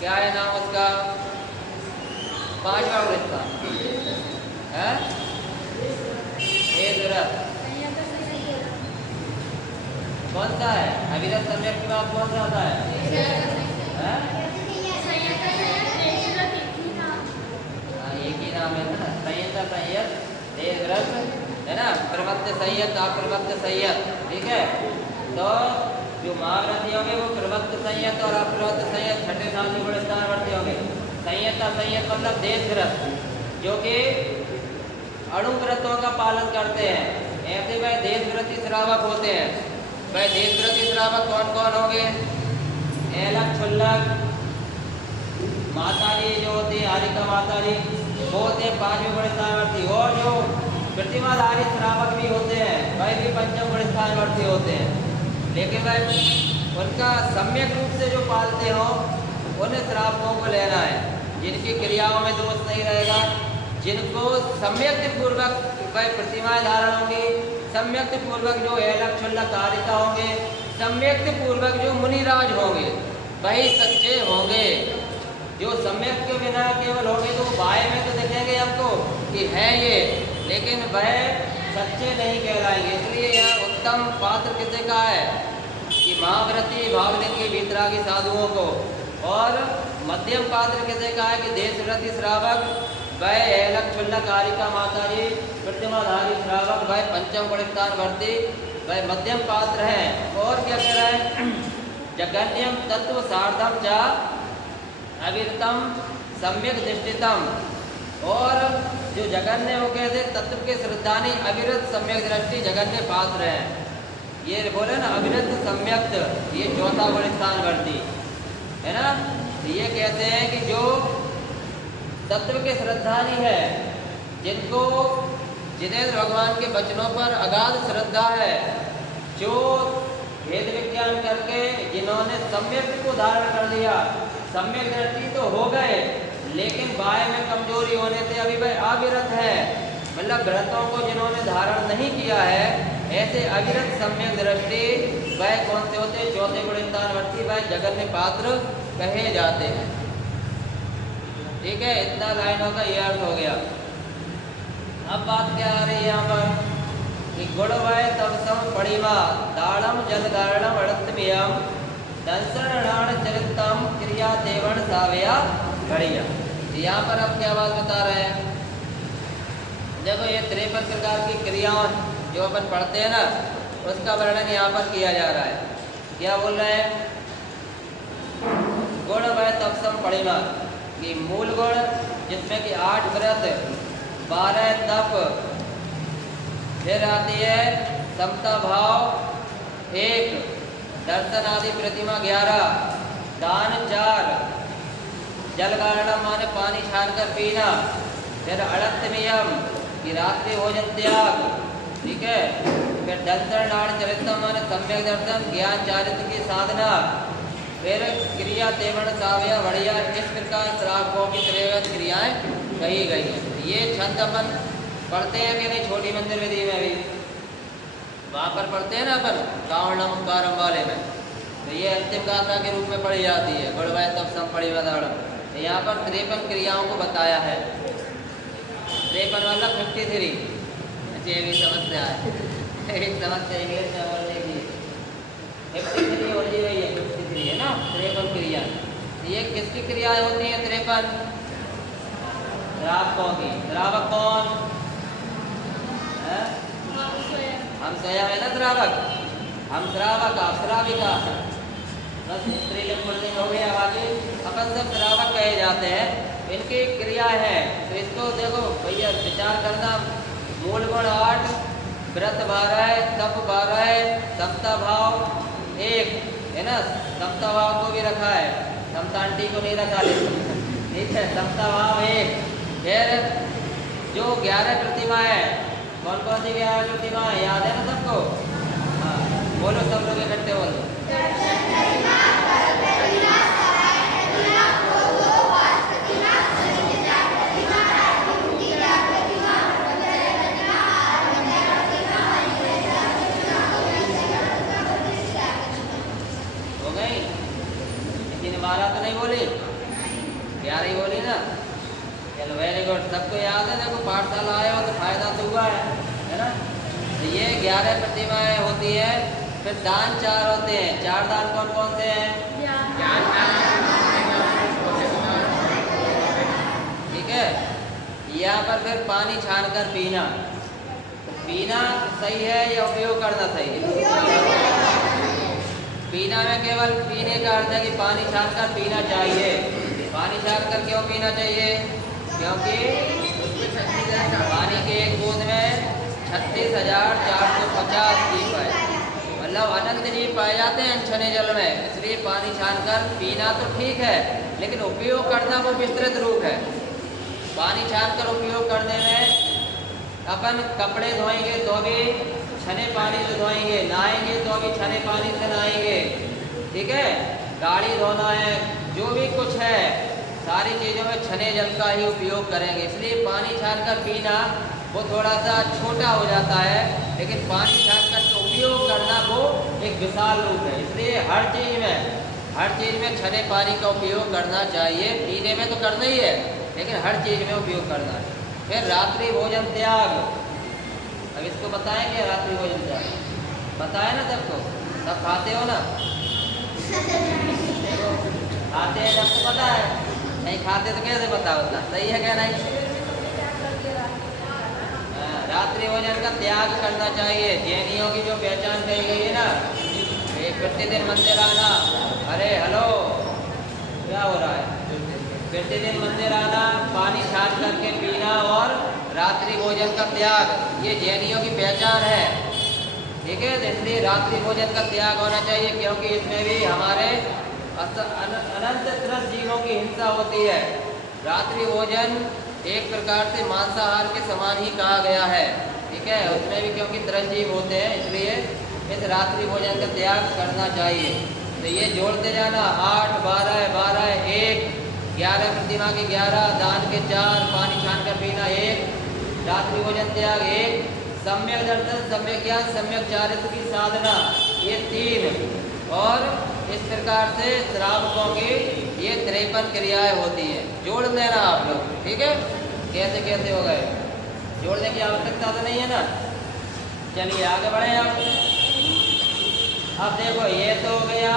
क्या है नाम उसका? 5वां गुणस्थान है कौन सा है? अविरत सम्यक की बात कौन सा आता है? एक ही नाम है ना, संयत संयत देश व्रत है ना, प्रवृत्त संयत अप्रवृत्त संयत। ठीक है, तो जो महाव्रती होंगे वो प्रवृत्त संयत और अप्रवृत्त संयत 6ठे 7वें गुणस्थान वर्ती होंगे। संयत संयत मतलब देश व्रत जो कि अणुव्रतों का पालन करते हैं, ऐसे वह देश व्रती श्रावक होते हैं। वह देश व्रती श्रावक कौन कौन होंगे? एलक छुल्लक माता जी जो होती है, हारिका माता जी वो होते हैं 5वें गुणस्थान वर्ती। और जो प्रतिमाधारी श्रावक भी होते हैं वह भी 5म गुणस्थान वर्ती होते हैं। लेकिन वह उनका सम्यक रूप से जो पालते हो उन श्रावकों को लेना है, जिनकी क्रियाओं में दोष नहीं रहेगा, जिनको सम्यक पूर्वक वह प्रतिमाएं धारण होंगी, सम्यक पूर्वक जो एलक छुल्लक हारिका होंगे, सम्यक पूर्वक जो मुनिराज होंगे वही सच्चे होंगे। जो सम्यक के बिना केवल होंगे तो बाय में तो देखेंगे हमको कि है ये, लेकिन वह सच्चे नहीं कहलाएंगे। इसलिए यहाँ उत्तम पात्र किसे का है? कि महाव्रती भावलिंगी वीतरागी साधुओं को। और मध्यम पात्र किसे का है? कि देशव्रती श्रावक वह एलक छुल्लक हारिका माता जी प्रतिमाधारी श्रावक वह 5म गुणस्थान वर्ती वह मध्यम पात्र है। और क्या कह रहा है? जगन्यम तत्व सार्धम च अविरतम सम्यक दृष्टितम। और जो जगन्य हो गए थे तत्व के श्रद्धानी अविरत सम्यक दृष्टि जगन्य पात्र है। ये बोले ना अविरत सम्यक, ये 4था गुणस्थान वर्ती है ना। ये कहते हैं कि जो तत्व के श्रद्धानी है, जिनको जिनेन्द्र भगवान के वचनों पर अगाध श्रद्धा है, जो भेद विज्ञान करके जिन्होंने सम्यक को धारण कर लिया, सम्यक दृष्टि तो हो गए लेकिन बाय में कमजोरी होने से अभी वह अविरत है, मतलब व्रतों को जिन्होंने धारण नहीं किया है, ऐसे अविरत सम्यक दृष्टि वह कौन से होते हैं? चौथे गुणितानवर्ती वह जगन्य पात्र कहे जाते हैं। ठीक है, इतना लाइनों का ये अर्थ हो गया। अब बात क्या आ रही है यहाँ पर कि गुण वह तब सम पड़िमा दाड़म जल गारणम अड़तमियम दंसरणाण चरितम क्रिया देवण सावया घड़िया। यहाँ पर अब क्या बात बता रहे हैं? देखो, ये 53 प्रकार की क्रियाओं जो अपन पढ़ते हैं ना, उसका वर्णन यहाँ पर किया जा रहा है। क्या बोल रहे हैं? गुण वह तपसम पड़िमा कि मूल गुण जिसमें कि 8 व्रत 12 तप, फिर आती है समता भाव 1, दर्शन आदि प्रतिमा 11, दान 4, जल गारणम माने पानी छान कर पीना, फिर अड़त्तमियम कि रात्रि भोजन त्याग। ठीक है, फिर दंसर नाड़ चरितम माने सम्यक दर्शन ज्ञान चारित्र की साधना, फिर क्रिया तेवण सावया बढ़िया। इस प्रकार श्रावकों की 53 क्रियाएं कही गई हैं। ये छंद अपन पढ़ते हैं कि नहीं? छोटी मंदिर विधि में भी वहाँ पर पढ़ते हैं ना अपन, कावणम कारम वाले में, तो ये अंतिम गाथा के रूप में पढ़ी जाती है, गुणवय तब सम पड़िवदाड़म। तो यहाँ पर 53 क्रियाओं को बताया है। 53 वाला 53, ये भी समस्या है, एक समस्या इंग्लिश में बोलने की। 53 होली हुई है, 53 है ना, 53 क्रिया। ये किसकी क्रियाएं होती हैं? 53 श्रावकों की। श्रावक कौन है? हम स्वयं है ना श्रावक, हम श्रावक, आप श्राविका, बस स्त्रीलिंग पुल्लिंग हो गया। आगे अपन सब श्रावक कहे जाते हैं। इनकी क्रिया है, तो इसको देखो भैया विचार करना। मूल गुण 8, व्रत 12, तप 12, समता भाव 1 है ना, समता भाव को भी रखा है, समता आंटी को नहीं रखा, ठीक है, समता भाव 1। फिर जो 11 प्रतिमा है, कौन कौन सी 11 प्रतिमा है? याद है ना सबको? हाँ, बोलो सब लोग इकट्ठे बोलो। हो गई? लेकिन 12 तो नहीं बोली, 11 ही बोली ना। चलो वेरी गुड, सबको याद है। देखो पाठशाला आए हो तो फायदा तो हुआ है ना। तो ये 11 प्रतिमाएं होती है। फिर दान 4 होते हैं। 4 दान कौन कौन से हैं? ठीक है, यहाँ पर फिर पानी छान कर पीना। पीना सही है या उपयोग करना सही है? पीना में केवल पीने का अर्थ है कि पानी छान कर पीना चाहिए। पानी छान कर क्यों पीना चाहिए? क्योंकि पानी के एक बूंद में 36,450 जीव है, मतलब अनंत जीव पाए जाते हैं छने जल में। इसलिए पानी छानकर पीना तो ठीक है, लेकिन उपयोग करना वो विस्तृत रूप है। पानी छानकर उपयोग करने में अपन कपड़े धोएंगे तो भी छने पानी से धोएंगे, नहाएंगे तो भी छने पानी से नहाएंगे। ठीक है, गाड़ी धोना है, जो भी कुछ है, सारी चीज़ों में छने जल का ही उपयोग करेंगे। इसलिए पानी छानकर पीना वो थोड़ा सा छोटा हो जाता है, लेकिन पानी छानकर उपयोग करना वो एक विशाल रूप है। इसलिए हर चीज़ में छने पानी का उपयोग करना चाहिए। पीने में तो करना ही है, लेकिन हर चीज़ में उपयोग करना है। फिर रात्रि भोजन त्याग, अब इसको बताएं क्या? रात्रि भोजन त्याग बताए ना सबको? सब खाते हो ना? खाते हैं, सबको पता है। नहीं खाते तो कैसे पता होता? सही है क्या? नहीं, रात्रि भोजन का त्याग करना चाहिए। जैनियों की जो पहचान कही गई है ना, एक प्रतिदिन मंदिर आना, अरे हेलो क्या हो रहा है, प्रतिदिन मंदिर आना, पानी छान करके पीना और रात्रि भोजन का त्याग, ये जैनियों की पहचान है। ठीक है, इसलिए रात्रि भोजन का त्याग होना चाहिए, क्योंकि इसमें भी हमारे अनंत त्रस्त जीवों की हिंसा होती है। रात्रि भोजन एक प्रकार से मांसाहार के समान ही कहा गया है। ठीक है, उसमें भी क्योंकि त्रस्त जीव होते हैं, इसलिए इस रात्रि भोजन का त्याग करना चाहिए। तो ये जोड़ते जाना, 8, 12, 12, 1, 11 प्रतिमा के 11, दान के 4, पानी छान कर पीना 1, रात्रि भोजन त्याग एक, सम्यक दर्शन, सम्यक ज्ञान, सम्यक चारित्र की साधना, ये 3। और इस प्रकार से श्रावकों की ये 53 क्रियाएं होती हैं। जोड़ लेना आप लोग, ठीक है? कैसे कैसे हो गए, जोड़ने की आवश्यकता तो नहीं है ना। चलिए आगे बढ़े आप। अब देखो ये तो हो गया,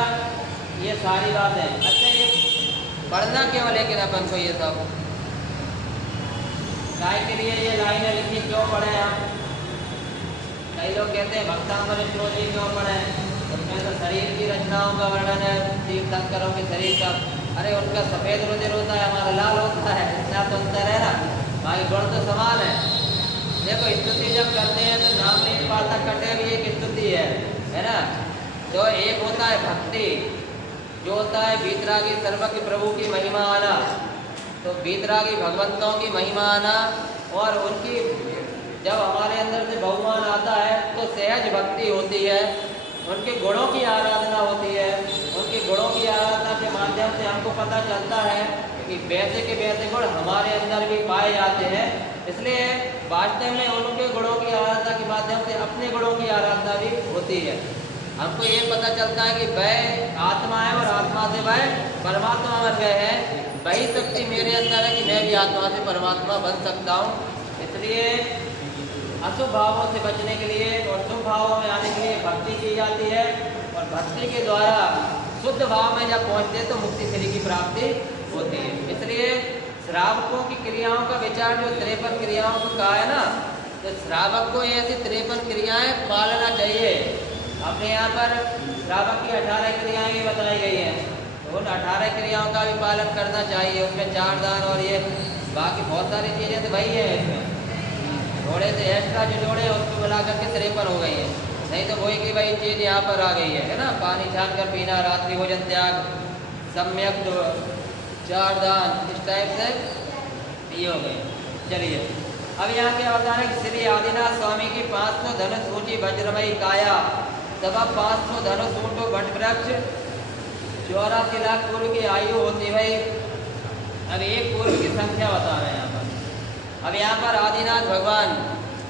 ये सारी बातें। अच्छा ये पढ़ना क्यों लेकिन अपन को ये सब गाय के लिए ये लाइनें लिखी क्यों पढ़े हम? कई लोग कहते हैं भक्तामृत स्त्रोत्र क्यों पढ़े, उसमें तो शरीर की रचनाओं का वर्णन है, तीर्थंकरों के शरीर का। अरे उनका सफ़ेद रुधिर होता है, हमारा लाल होता है, इतना तो अंतर है ना, बाकी गुण तो समान है। देखो स्तुति जब करते हैं तो नाम नहीं पाठक करते भी एक स्तुति है ना। तो एक होता है भक्ति, जो होता है वीतरागी सर्वज्ञ प्रभु की महिमा आना। तो वीतरागी भगवंतों की महिमा आना, और उनकी जब हमारे अंदर से बहुमान आता है तो सहज भक्ति होती है, उनके गुणों की आराधना होती है। उनके गुणों की आराधना के माध्यम से हमको पता चलता है कि वैसे के वैसे गुण हमारे अंदर भी पाए जाते हैं। इसलिए वास्तव में उनके गुणों की आराधना के माध्यम से अपने गुणों की आराधना भी होती है। हमको ये पता चलता है कि वह आत्मा है और आत्मा से वह परमात्मा बन गए हैं। वही शक्ति मेरे अंदर है कि मैं भी आत्मा से परमात्मा बन सकता हूँ। इसलिए अशुभ भावों से बचने के लिए और शुभ भावों में आने के लिए भक्ति की जाती है, और भक्ति के द्वारा शुद्ध भाव में जब पहुँचते हैं तो मुक्ति श्री की प्राप्ति होती है। इसलिए श्रावकों की क्रियाओं का विचार जो 53 क्रियाओं को कहा है ना, तो श्रावक को ऐसी 53 क्रियाएं पालना चाहिए। अपने यहाँ पर श्रावक की 18 क्रियाएं भी बताई गई हैं, तो उन 18 क्रियाओं का भी पालन करना चाहिए। उसमें 4 दान और ये बाकी बहुत सारी चीज़ें तो वही है। इसमें थोड़े से एक्स्ट्रा जो जोड़े उसको मिला करके 53 हो गई है, नहीं तो वही की वही चीज़ यहाँ पर आ गई है ना। पानी छान कर पीना, रात्रि भोजन त्याग, सम्यक 4 दान, इस टाइप से ये हो गई। चलिए अब यहाँ क्या बता रहे हैं, श्री आदिनाथ स्वामी की 500 धनुष ऊंची वज्रमयी काया, तब 500 धनुष ऊंटो वट वृक्ष, 84 लाख पूर्व की आयु होती भाई। अब एक पूर्व की संख्या बता रहे हैं यहाँ पर। अब यहाँ पर आदिनाथ भगवान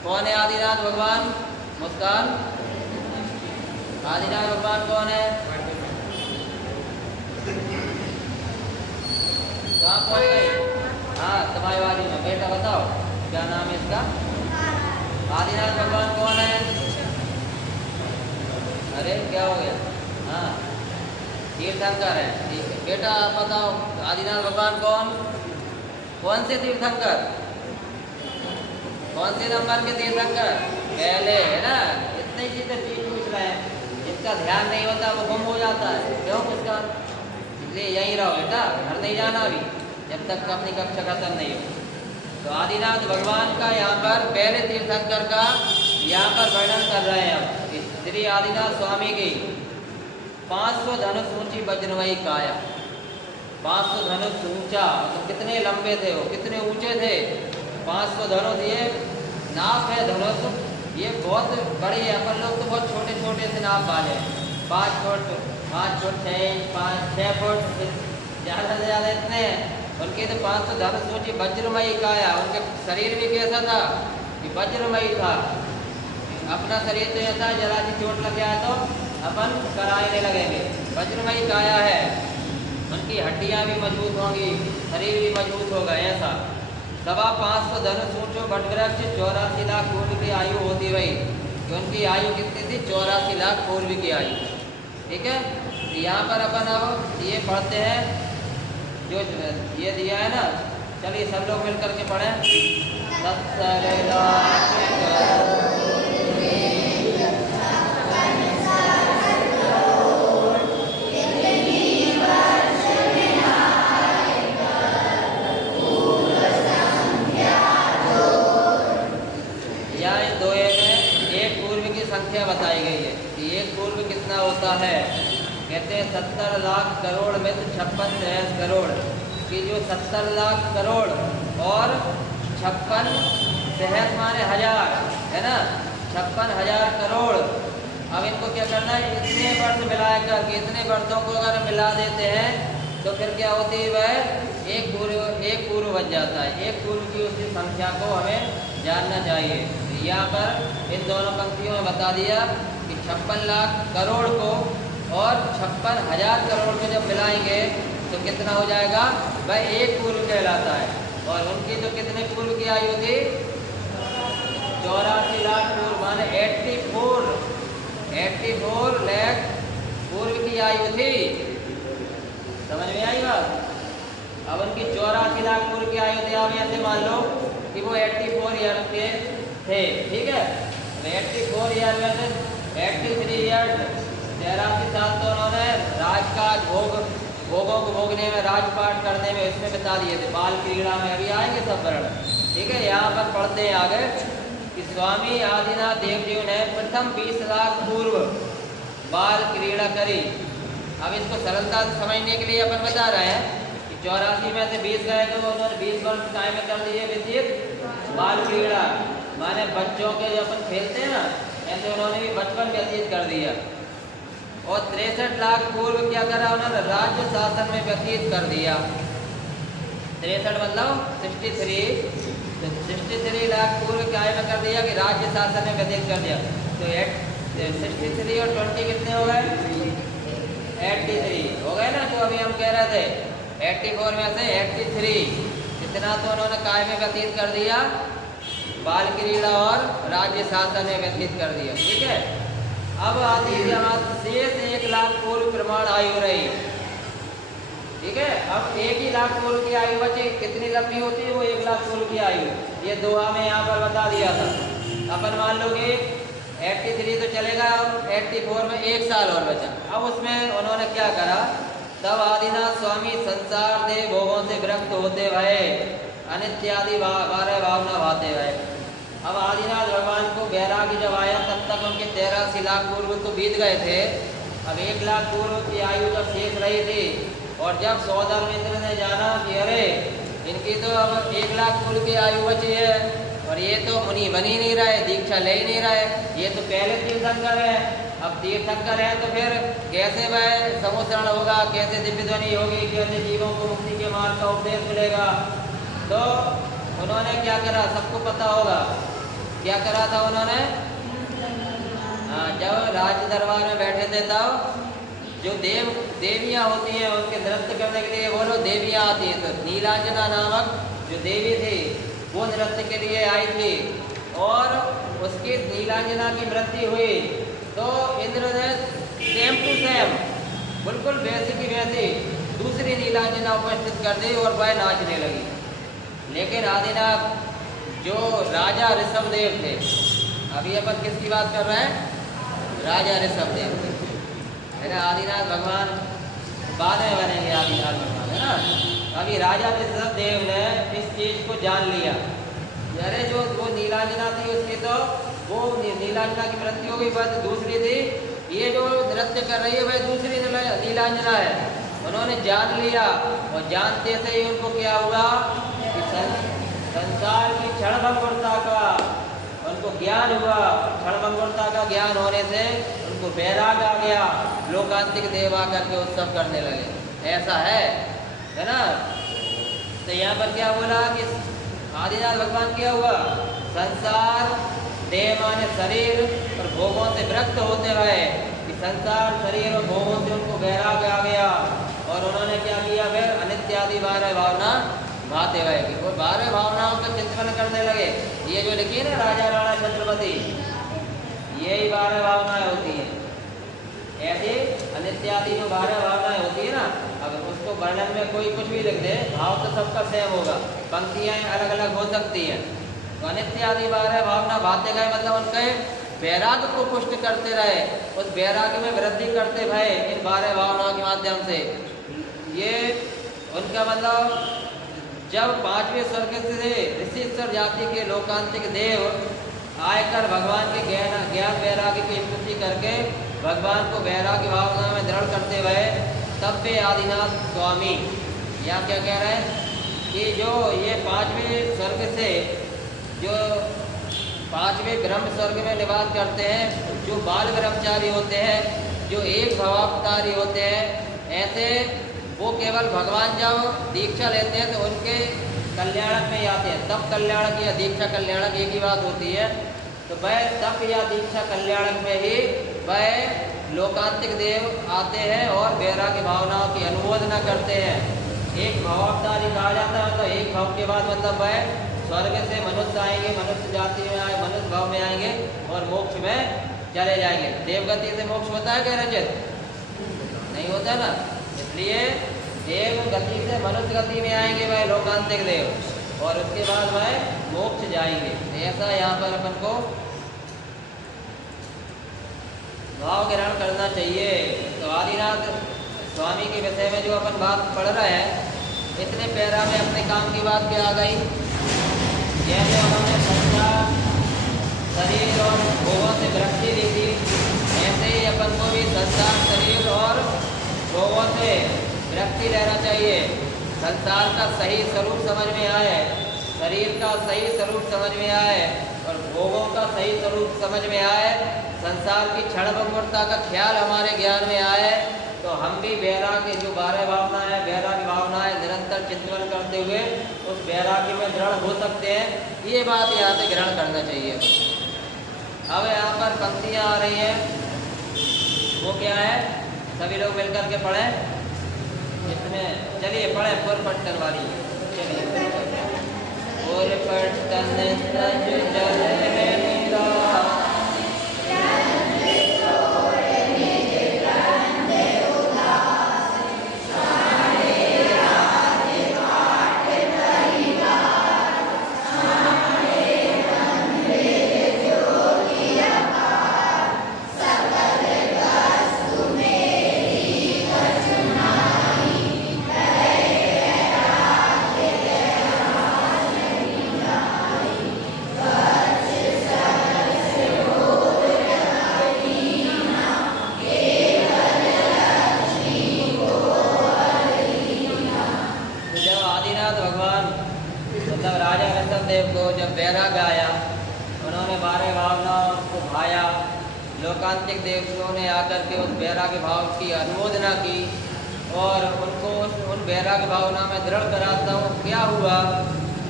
कौन है? आदिनाथ भगवान मुस्कान, आदिनाथ भगवान कौन है? कहाँ पहुँच गए? हाँ समाजवादी में। बेटा बताओ क्या नाम है इसका? आदिनाथ भगवान कौन है? अरे क्या हो गया? हाँ तीर्थंकर है, ठीक है। बेटा आप बताओ आदिनाथ भगवान कौन से तीर्थंकर, कौन से नंबर के तीर्थंकर? पहले है ना। इतनी चीज़ें पूछ रहे हैं, जिसका ध्यान नहीं होता वो गुम हो जाता है। क्यों उसका? इसलिए यहीं रहो बेटा, घर नहीं जाना अभी जब तक अपनी कक्षा खत्म नहीं हो। तो आदिनाथ भगवान का यहाँ पर पहले तीर्थंकर का यहाँ पर वर्णन कर रहे हैं। अब श्री आदिनाथ स्वामी की 500 धनुष ऊंची वज्रमयी काया। 500 धनुष ऊंचा मतलब कितने लंबे थे वो, कितने ऊंचे थे? 500 धनुष, ये नाप है धनुष, ये बहुत बड़ी है। अपन लोग तो बहुत छोटे छोटे से नाप वाले हैं, 5 फुट 6 इंच 6 फुट, ज़्यादा से ज़्यादा इतने हैं। उनके तो 500 धनुष ऊंची वज्रमयी काया। उनके शरीर भी कैसा था कि वज्रमयी था। अपना शरीर तो ऐसा जरा सी चोट लग गया तो अपन कराने लगेंगे। वज्रमयी काया है, उनकी हड्डियां भी मजबूत होंगी, शरीर भी मजबूत होगा ऐसा। 550 धनुष ऊंचो वट वृक्ष, 84 लाख पूर्व की आयु होती रही। तो उनकी आयु कितनी थी? 84 लाख पूर्व की आयु। ठीक है। तो यहाँ पर अपन अब ये पढ़ते हैं जो ये दिया है ना। चलिए सब लोग मिल करके पढ़ें। संख्या बताई गई है कि एक पूर्व कितना होता है। कहते हैं 70 लाख करोड़ में 56 सहस्र करोड़ की, जो 70 लाख करोड़ और 56 सहस्र माने हजार है ना, 56,000 करोड़। अब इनको क्या करना है, इतने वर्ष मिलाकर के इतने वर्षों को अगर मिला देते हैं तो फिर क्या होती है, वह एक पूर्व बन जाता है। एक पूर्व की उसकी संख्या को हमें जानना चाहिए। तो यहाँ पर इन दोनों पंक्तियों में बता दिया कि 56 लाख करोड़ को और 56,000 करोड़ को जब मिलाएंगे तो कितना हो जाएगा भाई, एक पूर्व कहलाता है। और उनकी तो कितने पूर्व की आयु थी, 84 लाख पूर्व, माने 84 लाख पूर्व की आयु थी। समझ में आई बात? अब उनकी 84 लाख पूर्व की आयु थी। आप ऐसे मान लो कि वो 84 ईयर के थे, ठीक है। 84 ईयर में से 83 ईयर 83 साल तो उन्होंने राजकाज भोगों को भोगने में, राजपाट करने में, इसमें बिता दिए थे। बाल क्रीड़ा में अभी आएंगे सब वर्ण, ठीक है। यहाँ पर पढ़ते हैं आगे कि स्वामी आदिनाथ देव जी ने प्रथम 20 लाख पूर्व बाल क्रीड़ा करी। अब इसको सरलता से समझने के लिए अपन बता रहे हैं कि 84 में से 20 गए तो उन्होंने 20 वर्ष टाइम में कर दिए व्यतीत बाल क्रीड़ा, माने बच्चों के जो अपन खेलते हैं ना, ऐसे उन्होंने भी बचपन व्यतीत कर दिया। और 63 लाख पूर्व क्या करा उन्होंने, राज्य शासन में व्यतीत कर दिया। 63 मतलब 63 लाख पूर्व क्या में कर दिया कि राज्य शासन में व्यतीत कर दिया। तो 63 और 20 कितने हो गए, 83 हो गए ना। तो अभी हम कह रहे थे 84 में से 83 इतना तो उन्होंने काय में व्यतीत कर दिया, बाल क्रीड़ा और राज्य शासन में व्यतीत कर दिया, ठीक है। अब आती है हमारे शेष 1 लाख पूर्व प्रमाण आयु रही, ठीक है। अब 1 ही लाख पूर्व की आयु बची, कितनी लंबी होती है वो 1 लाख पूर्व की आयु, ये दुआ में यहाँ पर बता दिया था। अपन मान लो कि 83 तो चलेगा, 84 में 1 साल और बचा। अब उसमें उन्होंने क्या करा, तब आदिनाथ स्वामी संसार दे भोगों से विरक्त होते भये, अनित्यादि 12 भावना भाते भये। अब आदिनाथ भगवान को वैराग्य जब आया तब तक उनके 83 लाख पूर्व तो बीत गए थे। अब 1 लाख पूर्व की आयु जब शेष रही थी, और जब सौदर मित्र ने जाना कि अरे इनकी तो अब 1 लाख पूर्व की आयु बची है और ये तो मुनि बन ही नहीं रहे, दीक्षा ले ही नहीं रहे, ये तो पहले तीर्थंकर है। अब तीर्थंकर है तो फिर कैसे वह समुचरण होगा, कैसे दिव्य ध्वनि होगी, कैसे जीवों को मुक्ति के मार्ग का उपदेश मिलेगा। तो उन्होंने क्या करा, सबको पता होगा क्या करा था उन्होंने। जब राज दरबार में बैठे थे तब जो देवियाँ होती हैं उनके नृत्य करने के लिए, बोलो देवियाँ आती हैं, तो नीलांजना नामक जो देवी थी वो नृत्य के लिए आई थी। और उसकी नीलांजना की मृत्यु हुई तो इंद्र ने सेम टू सेम बिल्कुल वैसी की वैसी दूसरी नीलांजना उपस्थित कर दी और वह नाचने लगी। लेकिन आदिनाथ जो राजा ऋषभदेव थे, अभी अपन किसकी बात कर रहे हैं, राजा ऋषभदेव है ना। आदिनाथ भगवान बाद में बनेंगे आदिनाथ भगवान, है ना। अभी राजा ऋषभदेव ने इस चीज़ को जान लिया, अरे जो वो नीलांजना थी उसकी तो वो नीलांजना की मृत्यु हुई, वह दूसरी थी, ये जो नृत्य कर रही है वह दूसरी नीलांजना है। उन्होंने जान लिया और जानते से ही उनको क्या हुआ कि संसार की क्षणभंगुरता का उनको ज्ञान हुआ। क्षणभंगुरता का ज्ञान होने से उनको वैराग आ गया, लोकांतिक देव आकर के उत्सव करने लगे। ऐसा है ना। तो यहाँ पर क्या बोला कि आदिनाथ भगवान क्या हुआ, संसार देह माने शरीर और भोगों से विरक्त होते रहे, कि संसार शरीर और भोगों से उनको वैराग आ गया। और उन्होंने क्या किया, फिर अनित्यादि 12 भावना भाते हुए कि वो 12 भावनाओं का चिंतन करने लगे। ये जो लिखी है ना राजा राणा छत्रपति, यही 12 भावनाएं होती हैं। ऐसे अनित्यादि जो 12 भावनाएं होती है ना, अगर उसको वर्णन में कोई कुछ भी लिख दे, भाव तो सबका सेम होगा, पंक्तियाँ अलग अलग हो सकती हैं। तो अनित्यादि 12 भावना भाते गए मतलब उनके वैराग्य को पुष्ट करते रहे, उस वैराग्य में वृद्धि करते भये इन 12 भावनाओं के माध्यम से। ये उनका मतलब जब 5वें स्वर्ग से ऋषिश्वर जाति के लोकांतिक देव आयकर भगवान के ज्ञान वैराग्य की स्तुति करके भगवान को वैराग्य भावना में दृढ़ करते हुए, तब पे आदिनाथ स्वामी यहाँ क्या कह रहे हैं कि जो ये 5वें स्वर्ग से जो 5वें ब्रह्म स्वर्ग में निवास करते हैं, जो बाल ब्रह्मचारी होते हैं, जो एक भवावतारी होते हैं, ऐसे वो केवल भगवान जब दीक्षा लेते हैं तो उनके कल्याणक में ही आते हैं। तप कल्याणक या दीक्षा कल्याणक एक ही बात होती है। तो वह तप या दीक्षा कल्याणक में ही वह लोकांतिक देव आते हैं और वैराग्य भावनाओं की अनुमोदना करते हैं। एक भावावतारी कहा जाता है, तो एक भाव के बाद मतलब वह स्वर्ग से मनुष्य आएंगे, मनुष्य जाति में आए, मनुष्य भाव में आएंगे और मोक्ष में चले जाएंगे। देवगति से मोक्ष होता है क्या रजत? नहीं होता ना। इसलिए देव गति से मनुष्य गति में आएंगे वह लोकांतिक देव, और उसके बाद वह मोक्ष जाएंगे। ऐसा यहाँ पर अपन को भाव ग्रहण करना चाहिए। तो आदिनाथ स्वामी के विषय में जो अपन बात पढ़ रहे हैं, इतने पैरा में अपने काम की बात क्या आ गई। जैसे उन्होंने संसार शरीर और भोगों से वृत्ति ली थी, ऐसे ही अपन को भी संसार शरीर और भोगों से वृत्ति लेना चाहिए। संसार का सही स्वरूप समझ में आए, शरीर का सही स्वरूप समझ में आए और भोगों का सही स्वरूप समझ में आए, संसार की क्षण भंगुरता का ख्याल हमारे ज्ञान में आए, तो हम भी वैराग्य जो 12 भावना है, वैराग्य भावनाएं निरंतर चिंतन करते हुए उस वैराग्य में दृढ़ हो सकते हैं। ये बात यहाँ से ग्रहण करना चाहिए। अब यहाँ पर पंक्तियाँ आ रही हैं, वो क्या है, सभी लोग मिलकर के पढ़ें। इसमें चलिए पढ़ें पुरपट्टन वाली। चलिए पुरपट्टन तज जल मेरा लोकांतिक देवताओं ने आकर के उस वैराग्य भाव की अनुमोदना की और उनको उन वैराग्य भावना में दृढ़ कराता हूँ। क्या हुआ,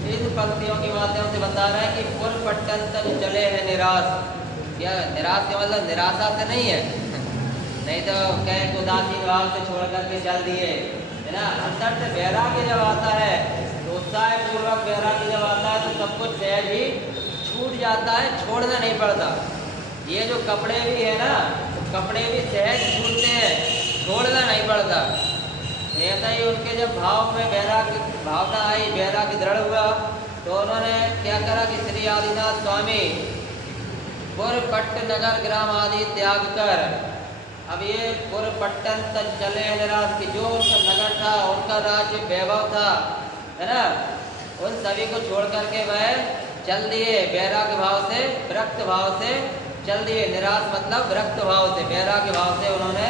इन पंक्तियों के माध्यम से बता रहे हैं कि पुरपट्टन तक चले हैं निराश। क्या निराश का मतलब निराशा से नहीं है, नहीं तो कहें उदासीन भाव से छोड़ करके चल दिए, है ना। अंदर से वैराग्य जब आता है तो उत्साह पूर्वक वैराग्य जब आता है तो सब कुछ सहज ही छूट जाता है, छोड़ना नहीं पड़ता। ये जो कपड़े भी है ना, तो कपड़े भी सहज छूटते हैं, छोड़ना नहीं पड़ता। ऐसा ही उनके जब भाव में वैराग्य भावना आई, वैराग्य दृढ़ हुआ, तो उन्होंने क्या करा कि श्री आदिनाथ स्वामी पुरपट्ट नगर ग्राम आदि त्याग कर, अब ये पुरपट्टन तक चले निराश की जो उनका नगर था, उनका राज्य वैभव था, है ना, उन सभी को छोड़ करके वह चल दिए वैराग्य भाव से, विरक्त भाव से चल दिए। निराश मतलब विरक्त भाव से, वैराग्य भाव से उन्होंने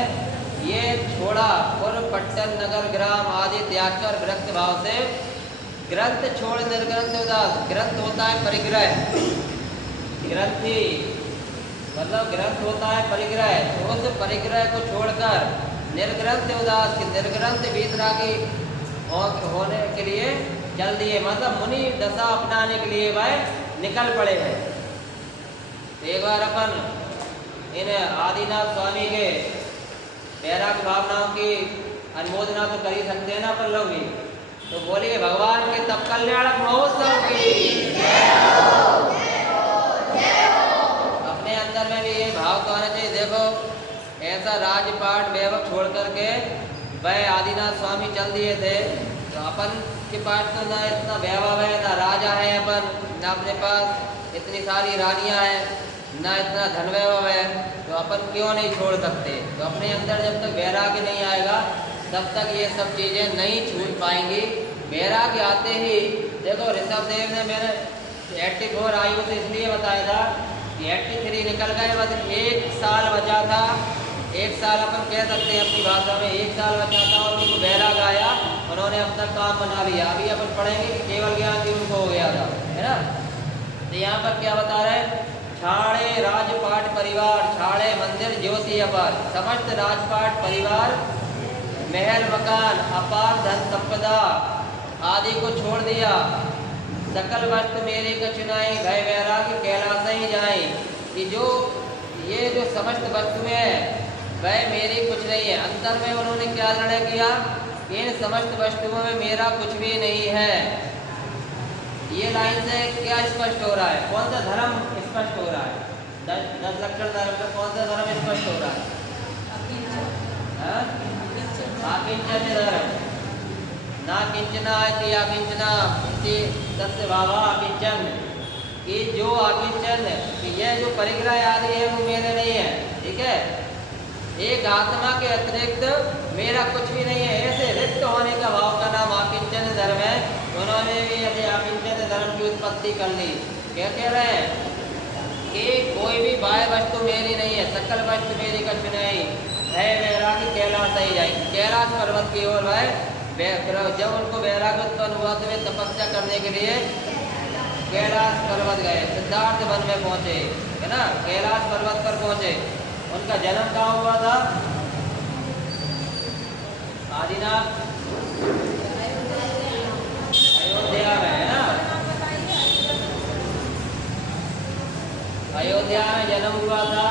ये छोड़ा। पुरपट्टन नगर ग्राम आदि त्याग कर विरक्त भाव से ग्रंथ छोड़ निर्ग्रंथ उदास। ग्रंथ होता है परिग्रह, ग्रंथि मतलब ग्रंथ होता है परिग्रह, तो उस परिग्रह को छोड़कर निर्ग्रंथ उदास की निर्ग्रंथ वीतरागी होने के लिए चल दिए, मतलब मुनि दशा अपनाने के लिए वह निकल पड़े हैं। एक बार अपन इन आदिनाथ स्वामी के वैराग्य भावनाओं की अनुमोदना तो कर ही सकते हैं ना अपन लोग भी, तो बोलिए भगवान के तप कल्याणक महोत्सव की अपने अंदर में भी ये भाव तो आना चाहिए। देखो ऐसा राजपाट वैभव छोड़ करके वह आदिनाथ स्वामी चल दिए थे, तो अपन के पास तो ना इतना वैभव है, ना राजा है अपन, ना अपने पास इतनी सारी रानियां हैं, ना इतना धन वैभव है, तो अपन क्यों नहीं छोड़ सकते। तो अपने अंदर जब तक वैराग्य नहीं आएगा तब तक ये सब चीज़ें नहीं छूट पाएंगी। वैराग्य आते ही देखो ऋषभ देव ने मेरे 84 आयु से इसलिए बताया था कि 83 निकल गए, बस 1 साल बचा था। 1 साल अपन कह सकते हैं अपनी भाषा में, 1 साल बचा था और उनको वैराग्य आया, उन्होंने अपना काम बना लिया। अभी अपन पढ़ेंगे कि केवल ज्ञान भी उनको हो गया था, है ना। तो यहाँ पर क्या बता रहे हैं, छाड़े राजपाट परिवार, छाड़े मंदिर ज्योति अपार, समस्त राजपाट परिवार, महल मकान, अपार धन संपदा, आदि को छोड़ दिया। सकल वस्तु मेरी कछुनाई, भय वैराग्य कैलाश ही जाए। कि जो ये जो समस्त वस्तुएं हैं वह मेरी कुछ नहीं है। अंतर में उन्होंने क्या निर्णय किया? इन समस्त वस्तुओं में मेरा कुछ भी नहीं है। ये लाइन से क्या स्पष्ट हो रहा है? कौन सा धर्म स्पष्ट हो रहा है? 10 लक्षण धर्म में कौन सा धर्म स्पष्ट हो रहा है? आकिंचन धर्म। ना किंचना इति आकिंचना इति तस्य भावा आकिंचन। कि जो आकिंचन, कि यह जो परिग्रह आदि है वो मेरे नहीं है। ठीक है, एक आत्मा के अतिरिक्त मेरा कुछ भी नहीं है। ऐसे रिक्त होने का भाव का नाम आकिंचन धर्म है। उन्होंने भी ऐसे आकिंचन धर्म की उत्पत्ति कर ली। क्या कह रहे हैं? कि कोई भी बाह्य वस्तु मेरी नहीं है, सकल वस्तु मेरी कुछ नहीं है। वैराग्य कैलाश ही जाए। कैलाश पर्वत की ओर वह जब उनको वैराग्य उत्पन्न हुआ तो वे तपस्या करने के लिए कैलाश पर्वत गए। सिद्धार्थ वन में पहुंचे, है ना, कैलाश पर्वत पर पहुंचे। उनका जन्म कहाँ हुआ था? आदिनाथ अयोध्या में, है ना। अयोध्या में जन्म हुआ था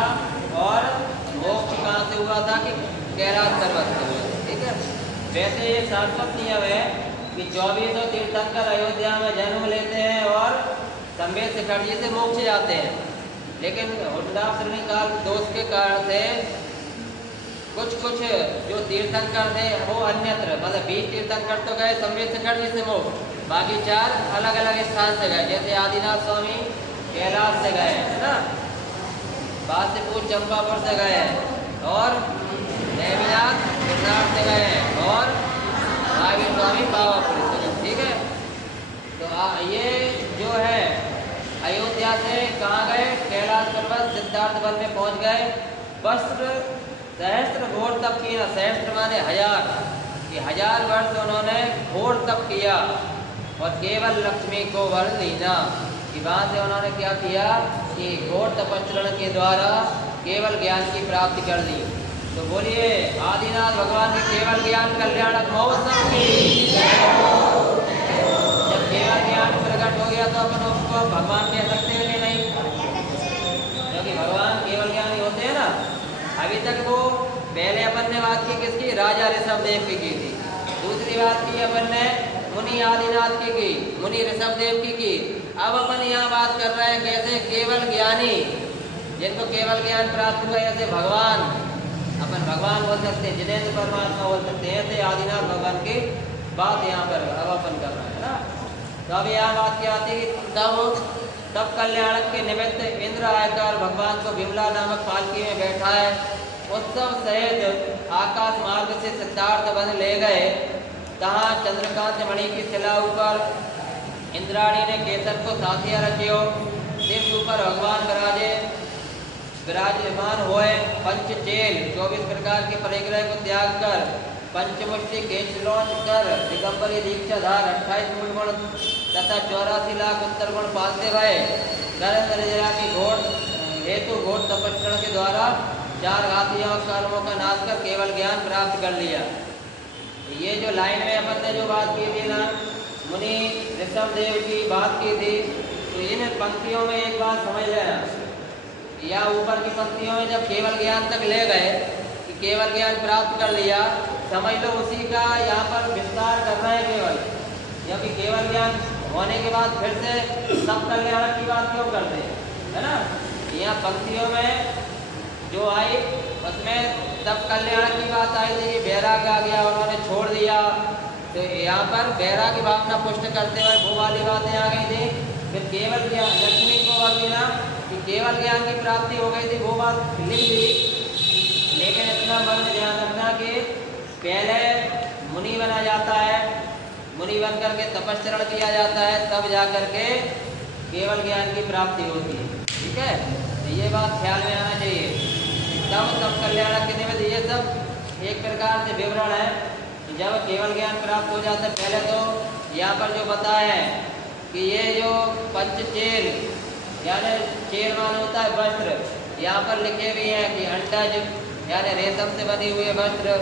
और मोक्ष कहाँ से हुआ था? कि कैलाश पर्वत से हुआ। ठीक है, वैसे ये शाश्वत नियम है कि 24 तीर्थंकर अयोध्या में जन्म लेते हैं और संवेद शिखर जी से मोक्ष जाते हैं। लेकिन हुड्डाफ श्रेणीकाल दोष के कारण से कुछ जो तीर्थंकर थे वो अन्यत्र, मतलब 20 तीर्थंकर तो गए संवेद शिखर जी से मोक्ष, बाकी 4 अलग अलग स्थान से गए। जैसे आदिनाथ स्वामी कैलाश से गए, है ना, बादशाहपुर चंपापुर से गए, और देवीनाथ गिरनार से गए, और महावीर स्वामी पावापुर से गए। ठीक है, तो ये जो है अयोध्या से कहाँ गए? कैलाश पर्वत सिद्धार्थ वन में पहुँच गए। वस्त्र सहस्त्र घोर तप किया। सहस्त्र माने 1000, ये 1000 वर्ष उन्होंने घोर तप किया और केवल लक्ष्मी को वर लीना। कि वहाँ से उन्होंने क्या किया कि घोर तपस्या के द्वारा केवल ज्ञान की प्राप्ति कर ली। तो बोलिए आदिनाथ भगवान के केवल ज्ञान कल्याणक महोत्सव की। जब केवल ज्ञान प्रकट हो गया तो अपन उसको भगवान कह सकते हैं कि नहीं? क्योंकि भगवान केवल ज्ञानी होते हैं ना। अभी तक वो पहले अपन ने बात की किसकी? राजा ऋषभदेव की थी। दूसरी बात की अपन ने मुनि आदिनाथ की, मुनि ऋषभदेव की। अब अपन यहाँ बात कर रहे हैं कैसे केवल ज्ञानी, जिनको केवल ज्ञान प्राप्त हुआ, ऐसे भगवान, अपन भगवान बोल सकते हैं, जिनेन्द्र परमात्मा बोल सकते हैं, ऐसे आदिनाथ भगवान की बात यहाँ पर अब अपन कर रहे हैं ना। तो अब यहाँ बात क्या आती है? तब कल्याणक के निमित्त इंद्र आकर भगवान को विमला नामक पालकी में बैठा है। उत्सव सहित आकाश मार्ग से सिद्धार्थ वन ले गए। तहाँ चंद्रकांत मणि की शिला ऊपर इंद्राणी ने केसर को साथिया रखियो। सिर ऊपर भगवान विराजमान हुए। पंचचेल 24 प्रकार के परिग्रह को त्याग कर पंचमुष्टि केचलोन कर दिगंबरी दीक्षा धार 28 मूल गुण तथा 84 लाख उत्तर गुण पालते हुए नरेंद्र की घोर हेतु घोर तपस्या के द्वारा 4 घातियों कर्मों का नाश कर केवल ज्ञान प्राप्त कर लिया। ये जो लाइन में अपन ने जो बात की थी ना, मुनि ऋषभदेव की बात की थी, तो इन पंक्तियों में एक बात समझ लेना, या ऊपर की पंक्तियों में जब केवल ज्ञान तक ले गए कि केवल ज्ञान प्राप्त कर लिया, समझ लो उसी का यहाँ पर विस्तार करना है केवल। क्योंकि केवल ज्ञान होने के बाद फिर से सब कल्याण की बात क्यों करते हैं, है ना। यहाँ पंक्तियों में जो आई उसमें सब कल्याण की बात आई थी, वैराग्य आ गया, उन्होंने छोड़ दिया। तो यहाँ पर वैराग्य भावना पुष्ट करते हुए वो वाली बातें आ गई थी। फिर केवल ज्ञान लक्ष्मी को और बिना कि केवल ज्ञान की प्राप्ति हो गई थी, वो बात लिख दी। लेकिन इतना मन में ध्यान रखना कि पहले मुनि बना जाता है, मुनि बन करके तपस्या किया जाता है, तब जा करके केवल ज्ञान की प्राप्ति होती है। ठीक है, तो ये बात ख्याल में आना चाहिए। तब कल्याण के निमित्त ये सब एक प्रकार से विवरण है। जब केवल ज्ञान प्राप्त हो जाता है, पहले तो यहाँ पर जो बताया है कि ये जो पंचचेल यानी चेल मान होता है वस्त्र, यहाँ पर लिखे भी हैं कि अंडज यानी रेशम से बने हुए वस्त्र,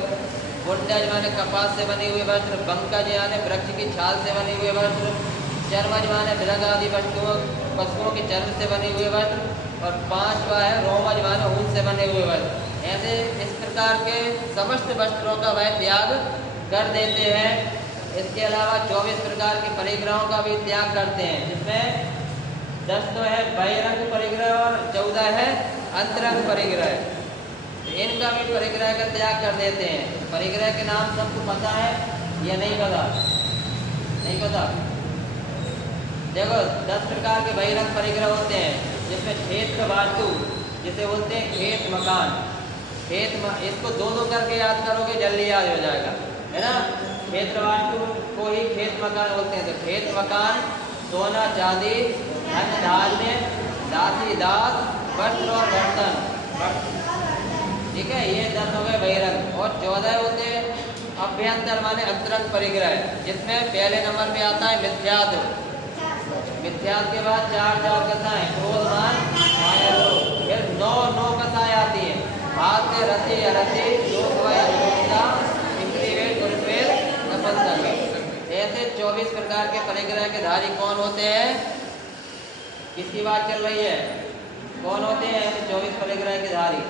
बुंडज माने कपास से बने हुए वस्त्र, पंकज यानी वृक्ष की छाल से बने हुए वस्त्र, चर्मज माने मृग आदि पशुओं के चर्म से बने हुए वस्त्र, और पांचवा है रोमज माने ऊन से बने हुए वस्त्र। ऐसे इस प्रकार के समस्त वस्त्रों का वह त्याग कर देते हैं। इसके अलावा 24 प्रकार के परिग्रहों का भी त्याग करते हैं, जिसमें 10 तो है बहिरंग परिग्रह और 14 है अंतरंग परिग्रह। इनका भी परिग्रह का त्याग कर देते हैं। परिग्रह के नाम सबको पता है या नहीं पता? नहीं पता? देखो 10 प्रकार के बहिरंग परिग्रह होते हैं, जिसमें क्षेत्र वास्तु जिसे बोलते हैं खेत मकान। इसको दो करके याद करोगे जल्दी याद हो जाएगा, है ना। क्षेत्र वास्तु को ही खेत मकान बोलते हैं। तो खेत मकान, सोना चांदी, धन धान्य, दासी दास, वस्त्र और बर्तन, ठीक है। ये 10 हो गए बहिरंग। और 14 होते हैं अभ्यंतर माने अंतरंग परिग्रह, जिसमें पहले नंबर पे आता है मिथ्यात्व। मिथ्यात्व के बाद 4 कथाएं, क्रोधमान, माया लोभ। फिर 9 कथाएं आती है, हास्य रति अरति, लोक वय लोकता, इंद्रिय वेद गुरुवेद नपुंसक। ऐसे 24 प्रकार के परिग्रह के धारी कौन होते हैं? किसकी बात चल रही है? कौन होते हैं ऐसे 24 परिग्रह के धारी?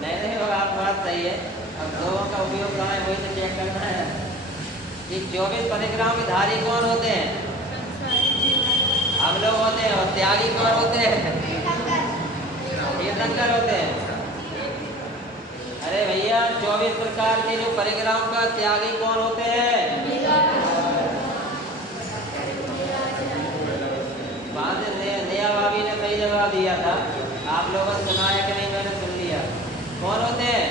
नहीं आप बात सही है। अब लोगों का उपयोग कहाँ है वही तो चेक करना है। ये 24 परिग्रहों के धारी कौन होते हैं? हम लोग होते हैं। और त्यागी कौन होते हैं? तीर्थंकर होते हैं। अरे भैया 24 प्रकार के जो परिग्रहों का त्यागी कौन होते हैं? नया भाभी ने सही जवाब दिया था, आप लोगों ने सुना है कि नहीं? मैंने सुन लिया। कौन होते हैं?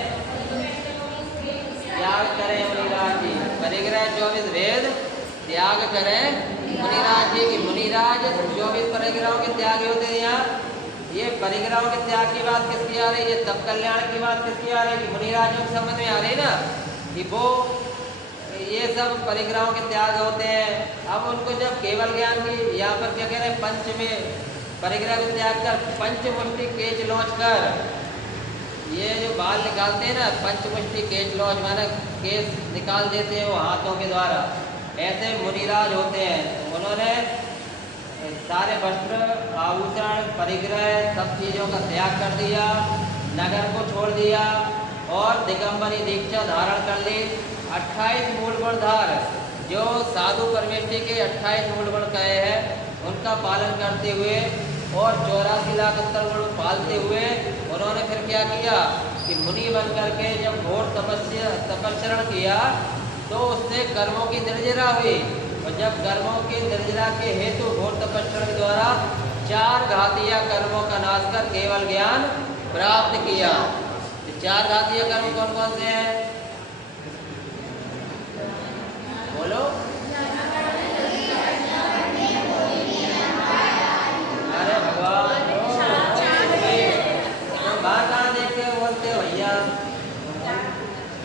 त्याग करें मुनिराज जी। परिग्रह 24 वेद त्याग करें मुनिराज जी की। मुनिराज 24 परिग्रहों के त्यागी होते हैं। यहाँ ये परिग्रहों के त्याग की बात किसकी आ रही है? तब कल्याण की बात किसकी आ रही है? मुनिराजों के संबंध में आ रही ना, कि वो ये सब परिग्रहों के त्याग होते हैं। अब उनको जब केवल ज्ञान की यहाँ पर क्या कह रहे हैं? पंच में परिग्रह को त्याग कर पंचमुष्टि केच लौच कर, ये जो बाल निकालते हैं ना, पंचमुष्टि केच लौच माना केस निकाल देते हैं वो हाथों के द्वारा। ऐसे मुनिराज होते हैं। तो उन्होंने सारे वस्त्र आभूषण परिग्रह सब चीज़ों का त्याग कर दिया, नगर को छोड़ दिया और दिगंबरी दीक्षा धारण कर ली। 28 मूल गुणधार जो साधु परमेष्ठी के 28 मूल गुण कहे हैं, उनका पालन करते हुए और 84 लाख उत्तर गुण पालते हुए उन्होंने फिर क्या किया कि मुनि बन करके जब घोर तपस्या किया तो उससे कर्मों की निर्जरा हुई। और जब कर्मों की निर्जरा के हेतु घोर तपस्या के द्वारा 4 घातीय कर्मों का नाश कर केवल ज्ञान प्राप्त किया। 4 घातीय कर्म कौन कौन से हैं? बोलो। अरे भगवान बात कहाँ देखते हो? बोलते हो भैया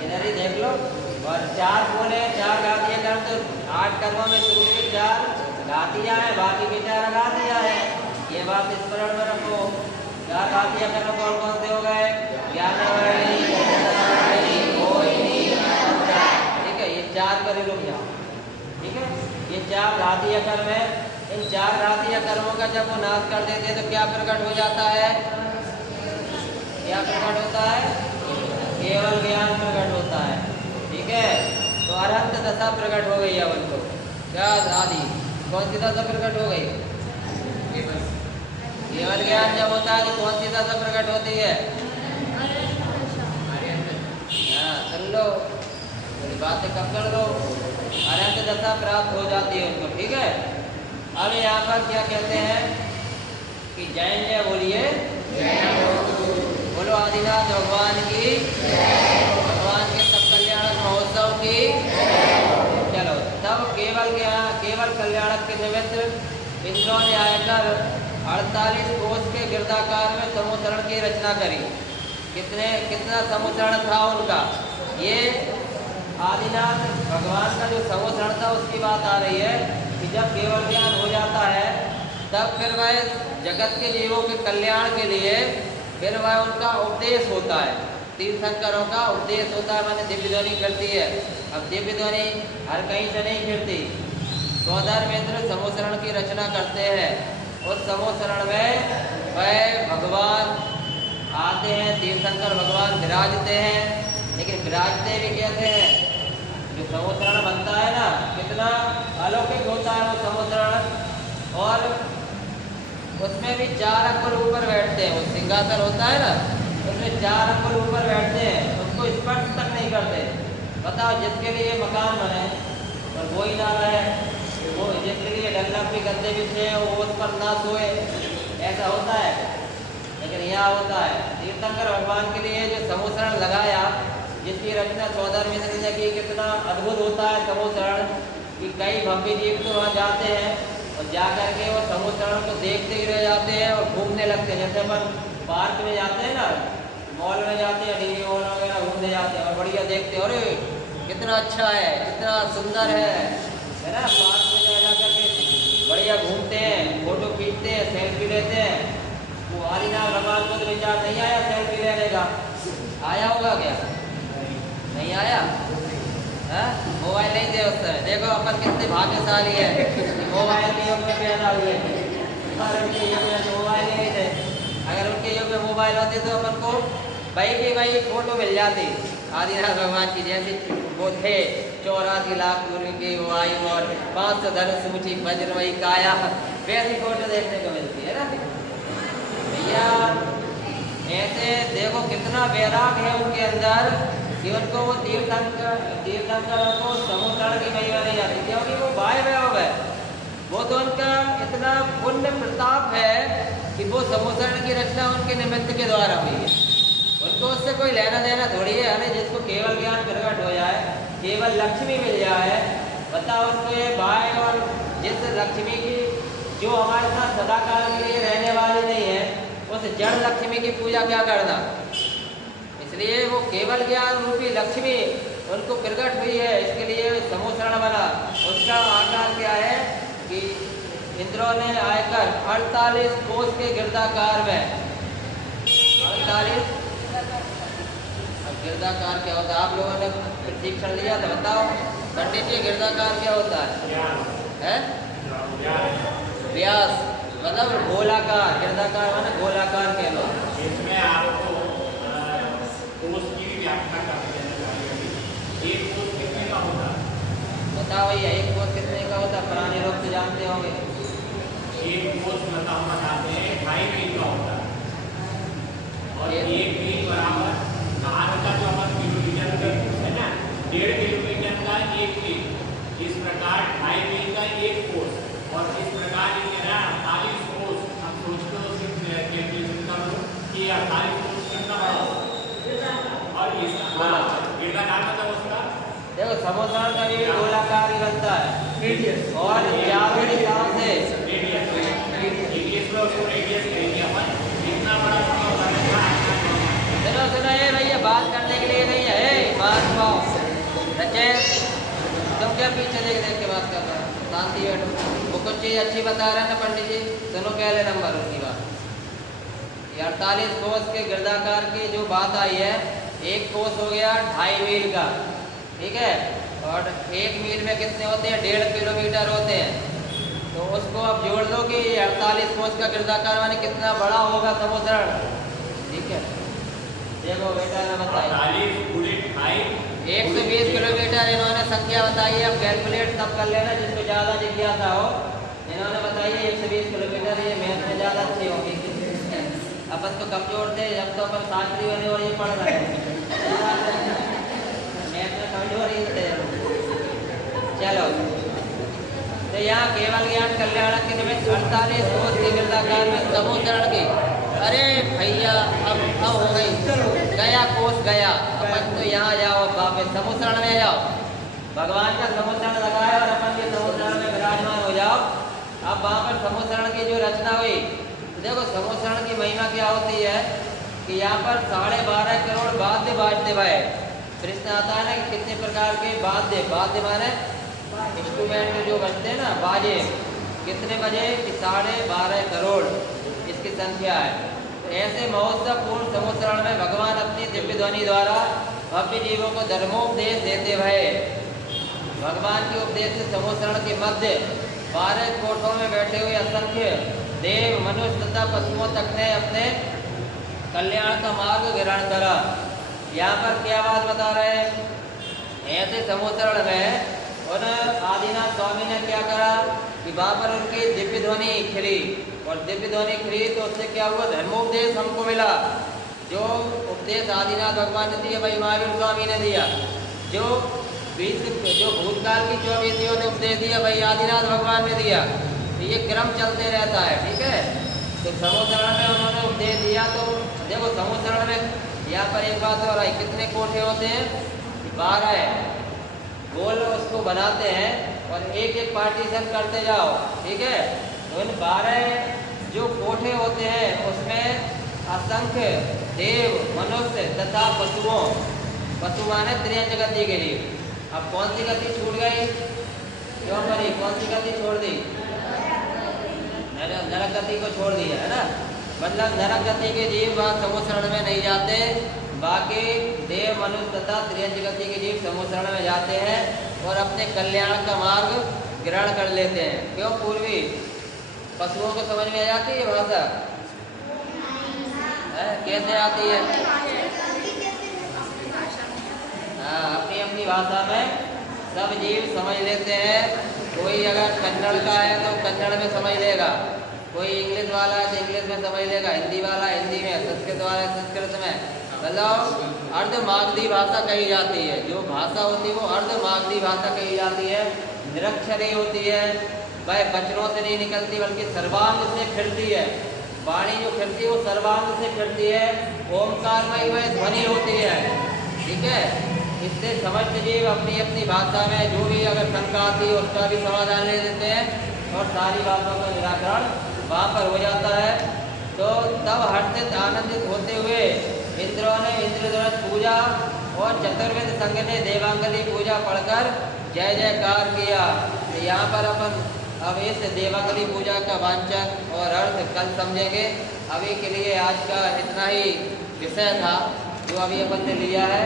इधर ही देख लो। और 4 बोले 4 घातीय कर्म, तो 8 कर्मों में शुरू के 4 घातियाँ हैं, बाकी के 4 अघातियाँ हैं। ये बात स्मरण में रखो। 4 घातीय कर्म कौन कौन से हो गए? ज्ञान, ठीक है, ये 4 कर लो क्या, ठीक है। ये 4 घातीय कर्म है। इन 4 घातीय कर्मों का जब वो नाश कर देते हैं तो क्या प्रकट हो जाता है? क्या प्रकट होता है? केवल ज्ञान प्रकट होता है, ठीक है। तो अरहंत दशा प्रकट हो गई। अब उनको क्या आदि कौन सी दशा प्रकट हो गई? केवल ज्ञान जब होता है तो कौन सी दशा प्रकट होती है? हाँ सुन लो, बातें कब कर दो। अनंत दशा प्राप्त हो जाती है उनको, ठीक है। अब यहाँ पर क्या कहते हैं कि जैन जय बोलिए, बोलो आदिनाथ भगवान की, भगवान के सब कल्याणक महोत्सव की। चलो तब केवल कल्याणक के निमित्त इंद्रों ने आकर 48 कोष के गिरदाकार में समुचरण की रचना करी। कितना समुचरण था उनका? ये आदिनाथ भगवान का जो समुचरण था उसकी बात आ रही है कि जब केवल ज्ञान हो जाता है तब फिर वह जगत के जीवों के कल्याण के लिए फिर वह उनका उपदेश होता है। तीर्थंकरों का उपदेश होता है, मैंने दिव्य ध्वनि करती है। अब दिव्य ध्वनि हर कहीं से नहीं फिरती। स्वधर्मेंद्र समूहशरण की रचना करते हैं। उस समूहशरण में वह भगवान आते हैं, तीर्थंकर भगवान विराजते हैं, लेकिन विराजते भी कहते हैं। जो समूहशरण बनता है ना, कितना अलौकिक होता है वो समूहशरण। और उसमें भी 4 अंगुल ऊपर बैठते हैं। वो सिंहासन होता है ना, उसमें 4 अंगुल ऊपर बैठते हैं, उसको स्पर्श तक नहीं करते। बताओ, जिसके लिए मकान बने और वो ही ना रहे, वो जिसके लिए डल्लब भी गद्दे बिछे वो उस पर ना सोए, ऐसा होता है। लेकिन यहाँ होता है। तीर्थंकर भगवान के लिए जो समूहशरण लगाया, जिसकी रचना स्वधर्मेंद्र ने की, कितना अद्भुत होता है समूहशरण कि कई भव्य जीव तो वहाँ जाते हैं और जाकर के वो समूहशरण को देखते ही रह जाते हैं और घूमने लगते हैं। जैसे अपन पार्क में जाते हैं ना, मॉल में जाते हैं, डीवी मॉल वगैरह घूमने जाते हैं और बढ़िया देखते हैं, अरे कितना अच्छा है, कितना सुंदर है ना। पार्क में जा करके बढ़िया घूमते हैं, फोटो खींचते हैं, सेल्फी लेते हैं। वो आदिनाथ भगवान को तो विचार नहीं आया सेल्फी लेने का? आया होगा क्या? नहीं आया है? मोबाइल नहीं थे उस समय। देखो अपन कितने भाग्यशाली है, मोबाइल के युग में पैदा हुए। और उनके युग में मोबाइल नहीं थे। अगर उनके युग में मोबाइल होते तो अपन को वही की वही फोटो मिल जाती। आदिनाथ भगवान की जैसी वो थे, 84 लाख पूर्व की वो आयु और 500 धनुष मुझी वज्रमयी काया, वैसी फोटो देखने को मिलती है ना भैया। ऐसे देखो कितना वैराग है उनके अंदर कि उनको वो तीर्थंकरों को समूहशरण की महिमा नहीं आती, क्योंकि वो वाय वैभव है। वो तो उनका इतना पुण्य प्रताप है कि वो समूहशरण की रचना उनके निमित्त के द्वारा हुई है। उनको उससे कोई लेना देना थोड़ी है। अरे जिसको केवल ज्ञान प्रकट हो जाए, केवल लक्ष्मी मिल जाए, बताओ उसको ये भाई। और जिस लक्ष्मी की जो हमारे साथ सदाकाल के लिए रहने वाली नहीं है, उस जड़ लक्ष्मी की पूजा क्या करना। इसलिए वो केवल ज्ञान रूपी लक्ष्मी उनको प्रकट हुई है, इसके लिए समूहशरण बना। उसका आकार क्या है कि इंद्रों ने आकर 48 कोस के गिरदाकार में 48 गिरदाकार क्या होता है? आप लोगों ने प्रशिक्षण लिया तो बताओ पंडित जी, गिरदाकार क्या होता है? व्यास मतलब गोलाकार, गिरदाकार माने गोलाकार के लो। इसमें आपको कोस की भी व्याख्या कर देना चाहिए। एक कोस कितने का होता है? बताओ भैया, एक कोस कितने का होता है? पुराने लोग तो जानते होंगे। एक कोस मतलब हम बताते हैं 2.5 मील का होता है। और 1 मील बराबर कहाँ का जो अपन किलोमीटर है ना, 1.5 किलोमीटर का 1 मील। इस प्रकार 2.5 मील का एक कोस। और इस प्रकार ये 48 कोस। हम सोचते हो कैलकुलेशन कर लो कि 48 कोस कितना बड़ा होगा। और इसका गिरदाकार मतलब उसका देखो समूहशरण का भी गोलाकार ही बनता है और चारों दिशाओं से रेडियस में उसको रेडियस करेंगे अपन। इतना बड़ा समूहशरण है। चलो सुनो ये भैया, बात करने के लिए नहीं है, बात पाओ रचेश, तुम क्या पीछे देख देख के बात कर रहे हो? शांति बैठो। वो कुछ चीज़ अच्छी बता रहे हैं ना पंडित जी, सुनो पहले नंबर उनकी बात। ये 48 कोस के गिरदाकार की जो बात आई है, एक कोस हो गया 2.5 मील का, ठीक है। और 1 मील में कितने होते हैं? 1.5 किलोमीटर होते हैं। तो उसको आप जोड़ दो कि 48 कोस का गिरदाकार माने कितना बड़ा होगा समूहशरण, ठीक है। देखो बेटा ने बताया 120 किलोमीटर इन्होंने संख्या बताई है। अब कैलकुलेट तब कर लेना जिसको ज़्यादा जिज्ञासा हो। इन्होंने बताई है 120 किलोमीटर। ये मैथ में ज़्यादा अच्छी होगी, अपन तो कमजोर थे जब तो अपन शास्त्री बने और ये पढ़ रहे हैं। मैथ में कमजोर ही थे। चलो तो यहाँ केवल ज्ञान कल्याण के निमित्त 48 कोस के गिरदाकार में समूहशरण की। अरे भैया अब हो गई, गया कोस गया। अपन तो यहाँ जाओ, वापस समूहशरण में जाओ। भगवान का समूहशरण लगाया और अपन के समूहशरण में विराजमान हो जाओ। अब वहाँ पर समूहशरण की जो रचना हुई, देखो समूहशरण की महिमा क्या होती है कि यहाँ पर 12.5 करोड़ वाद्य बाजते हुए। प्रश्न आता है ना कि कितने प्रकार के वाद्य माने इंस्ट्रूमेंट जो बजते हैं ना बाजे, कितने बजे कि 12.5 करोड़ इसकी संख्या है। तो ऐसे महोत्सव पूर्ण समुद्रण में भगवान अपनी दिव्य ध्वनि द्वारा भव्य जीवों को धर्मोपदेश देते हुए भगवान के उपदेश से समुद्रण के मध्य 12 कोठों में बैठे हुए असंख्य देव, मनुष्य तथा पशुओं तक ने अपने कल्याण का मार्ग ग्रहण करा। यहाँ पर क्या बात बता रहे हैं? ऐसे समुद्रण में उन आदिनाथ स्वामी ने क्या करा कि वहाँ पर उनकी दिव्य ध्वनि खिली, और दिव्य ध्वनि खिली तो उससे क्या हुआ? धर्मोपदेश हमको मिला। जो उपदेश आदिनाथ भगवान ने दिया, भाई महावीर स्वामी ने दिया। जो भूतकाल की 24 ने उपदेश दिया, भाई आदिनाथ भगवान ने दिया। तो ये क्रम चलते रहता है, ठीक है। तो समुद्रण में उन्होंने उपदेश दिया। तो देखो समुद्रण में यहाँ पर एक बात हो रहा है, कितने कोठे होते हैं? 12 गोल उसको बनाते हैं और एक एक पार्टीशन करते जाओ, ठीक है। तो इन 12 जो कोठे होते हैं उसमें असंख्य देव, मनुष्य तथा पशुओं, पशु माने त्रियंच गति के लिए। अब कौन सी गति छूट गई? क्यों बनी? कौन सी गति छोड़ दी? नरक गति को छोड़ दिया है ना। मतलब नरक गति के जीव वहाँ समुद्रण में नहीं जाते, बाकी देव, मनुष्य तथा त्रियंच गति के जीव समुद्रण में जाते हैं और अपने कल्याण का मार्ग ग्रहण कर लेते हैं। क्यों? पूर्वी पशुओं को समझ में आ जाती है भाषा? कैसे आती है? हाँ, अपनी अपनी भाषा में सब जीव समझ लेते हैं। कोई अगर कन्नड़ का है तो कन्नड़ में समझ लेगा, कोई इंग्लिश वाला है तो इंग्लिश में समझ लेगा, हिंदी वाला हिंदी में, संस्कृत वाला है संस्कृत में। मतलब अर्धमागधी भाषा कही जाती है। जो भाषा होती है वो अर्धमागधी भाषा कही जाती है। निरक्षरी होती है, वह वचनों से नहीं निकलती बल्कि सर्वांग से फिरती है। वाणी जो फिरती है वो सर्वांग से फिरती है। ओमकारमयी वह ध्वनि होती है, ठीक है। इससे समस्त जीव अपनी अपनी भाषा में जो भी अगर शंका आती है उसका भी समाधान ले लेते हैं और सारी बातों का निराकरण वहाँ पर हो जाता है। तो तब हर्षित आनंदित होते हुए इंद्रों ने इंद्रधनुष पूजा और चतुर्वेद संघ ने देवांगली पूजा पढ़कर जय जयकार किया। तो यहाँ पर अपन अब इस देवांगली पूजा का वांचन और अर्थ कल समझेंगे। अभी के लिए आज का इतना ही विषय था जो अभी अपन ने लिया है।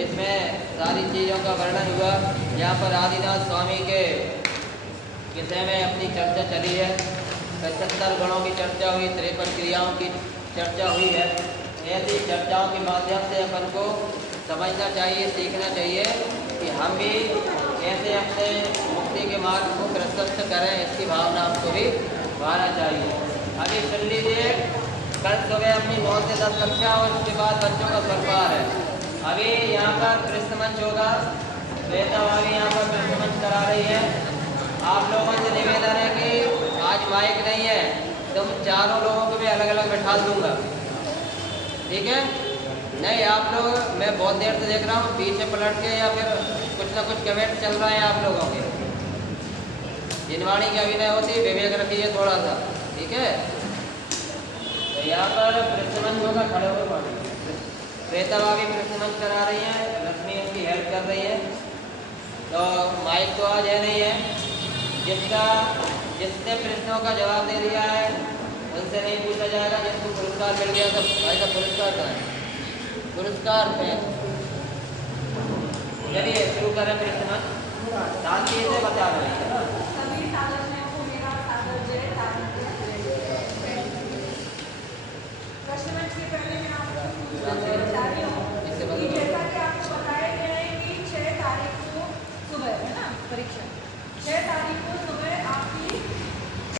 इसमें सारी चीज़ों का वर्णन हुआ। यहाँ पर आदिनाथ स्वामी के विषय में अपनी चर्चा चली है। 75 गुणों की चर्चा हुई, 53 क्रियाओं की चर्चा हुई है। ऐसी चर्चाओं के माध्यम से अपन को समझना चाहिए, सीखना चाहिए कि हम भी कैसे अपने मुक्ति के मार्ग को प्रशस्त करें, इसकी भावना हमको भी बढ़ाना चाहिए। अभी सुन लीजिए, कल सुबह अपनी 9 से 10 कक्षा और उसके बाद बच्चों का सरकार है। अभी यहाँ पर कृष्ण मंच होगा, श्वेता भाभी यहाँ पर कृष्ण मंच करा रही है। आप लोगों से निवेदन है कि आज माइक नहीं है, तुम चारों लोगों को भी अलग अलग बैठा दूंगा, ठीक है। नहीं आप लोग, मैं बहुत देर से देख रहा हूँ पीछे पलट के या फिर कुछ ना कुछ कमेंट चल रहा है आप लोगों के। जिनवाणी की अभिनय होती है, विवेक रखिए थोड़ा सा, ठीक है। तो यहाँ पर कृष्ण मंच होगा, खड़े हुए श्वेता भाभी कृष्ण मंच करा रही हैं, लक्ष्मी उनकी हेल्प कर रही है। तो माइक तो आज है नहीं है। जिसने प्रश्नों का जवाब दे दिया है उनसे नहीं पूछा जाएगा। जिसको पुरस्कार मिल गया तो भाई का पुरस्कार कहाँ है? पुरस्कार पे चलिए शुरू करें प्रश्न। शांति से बता रहे हैं ना।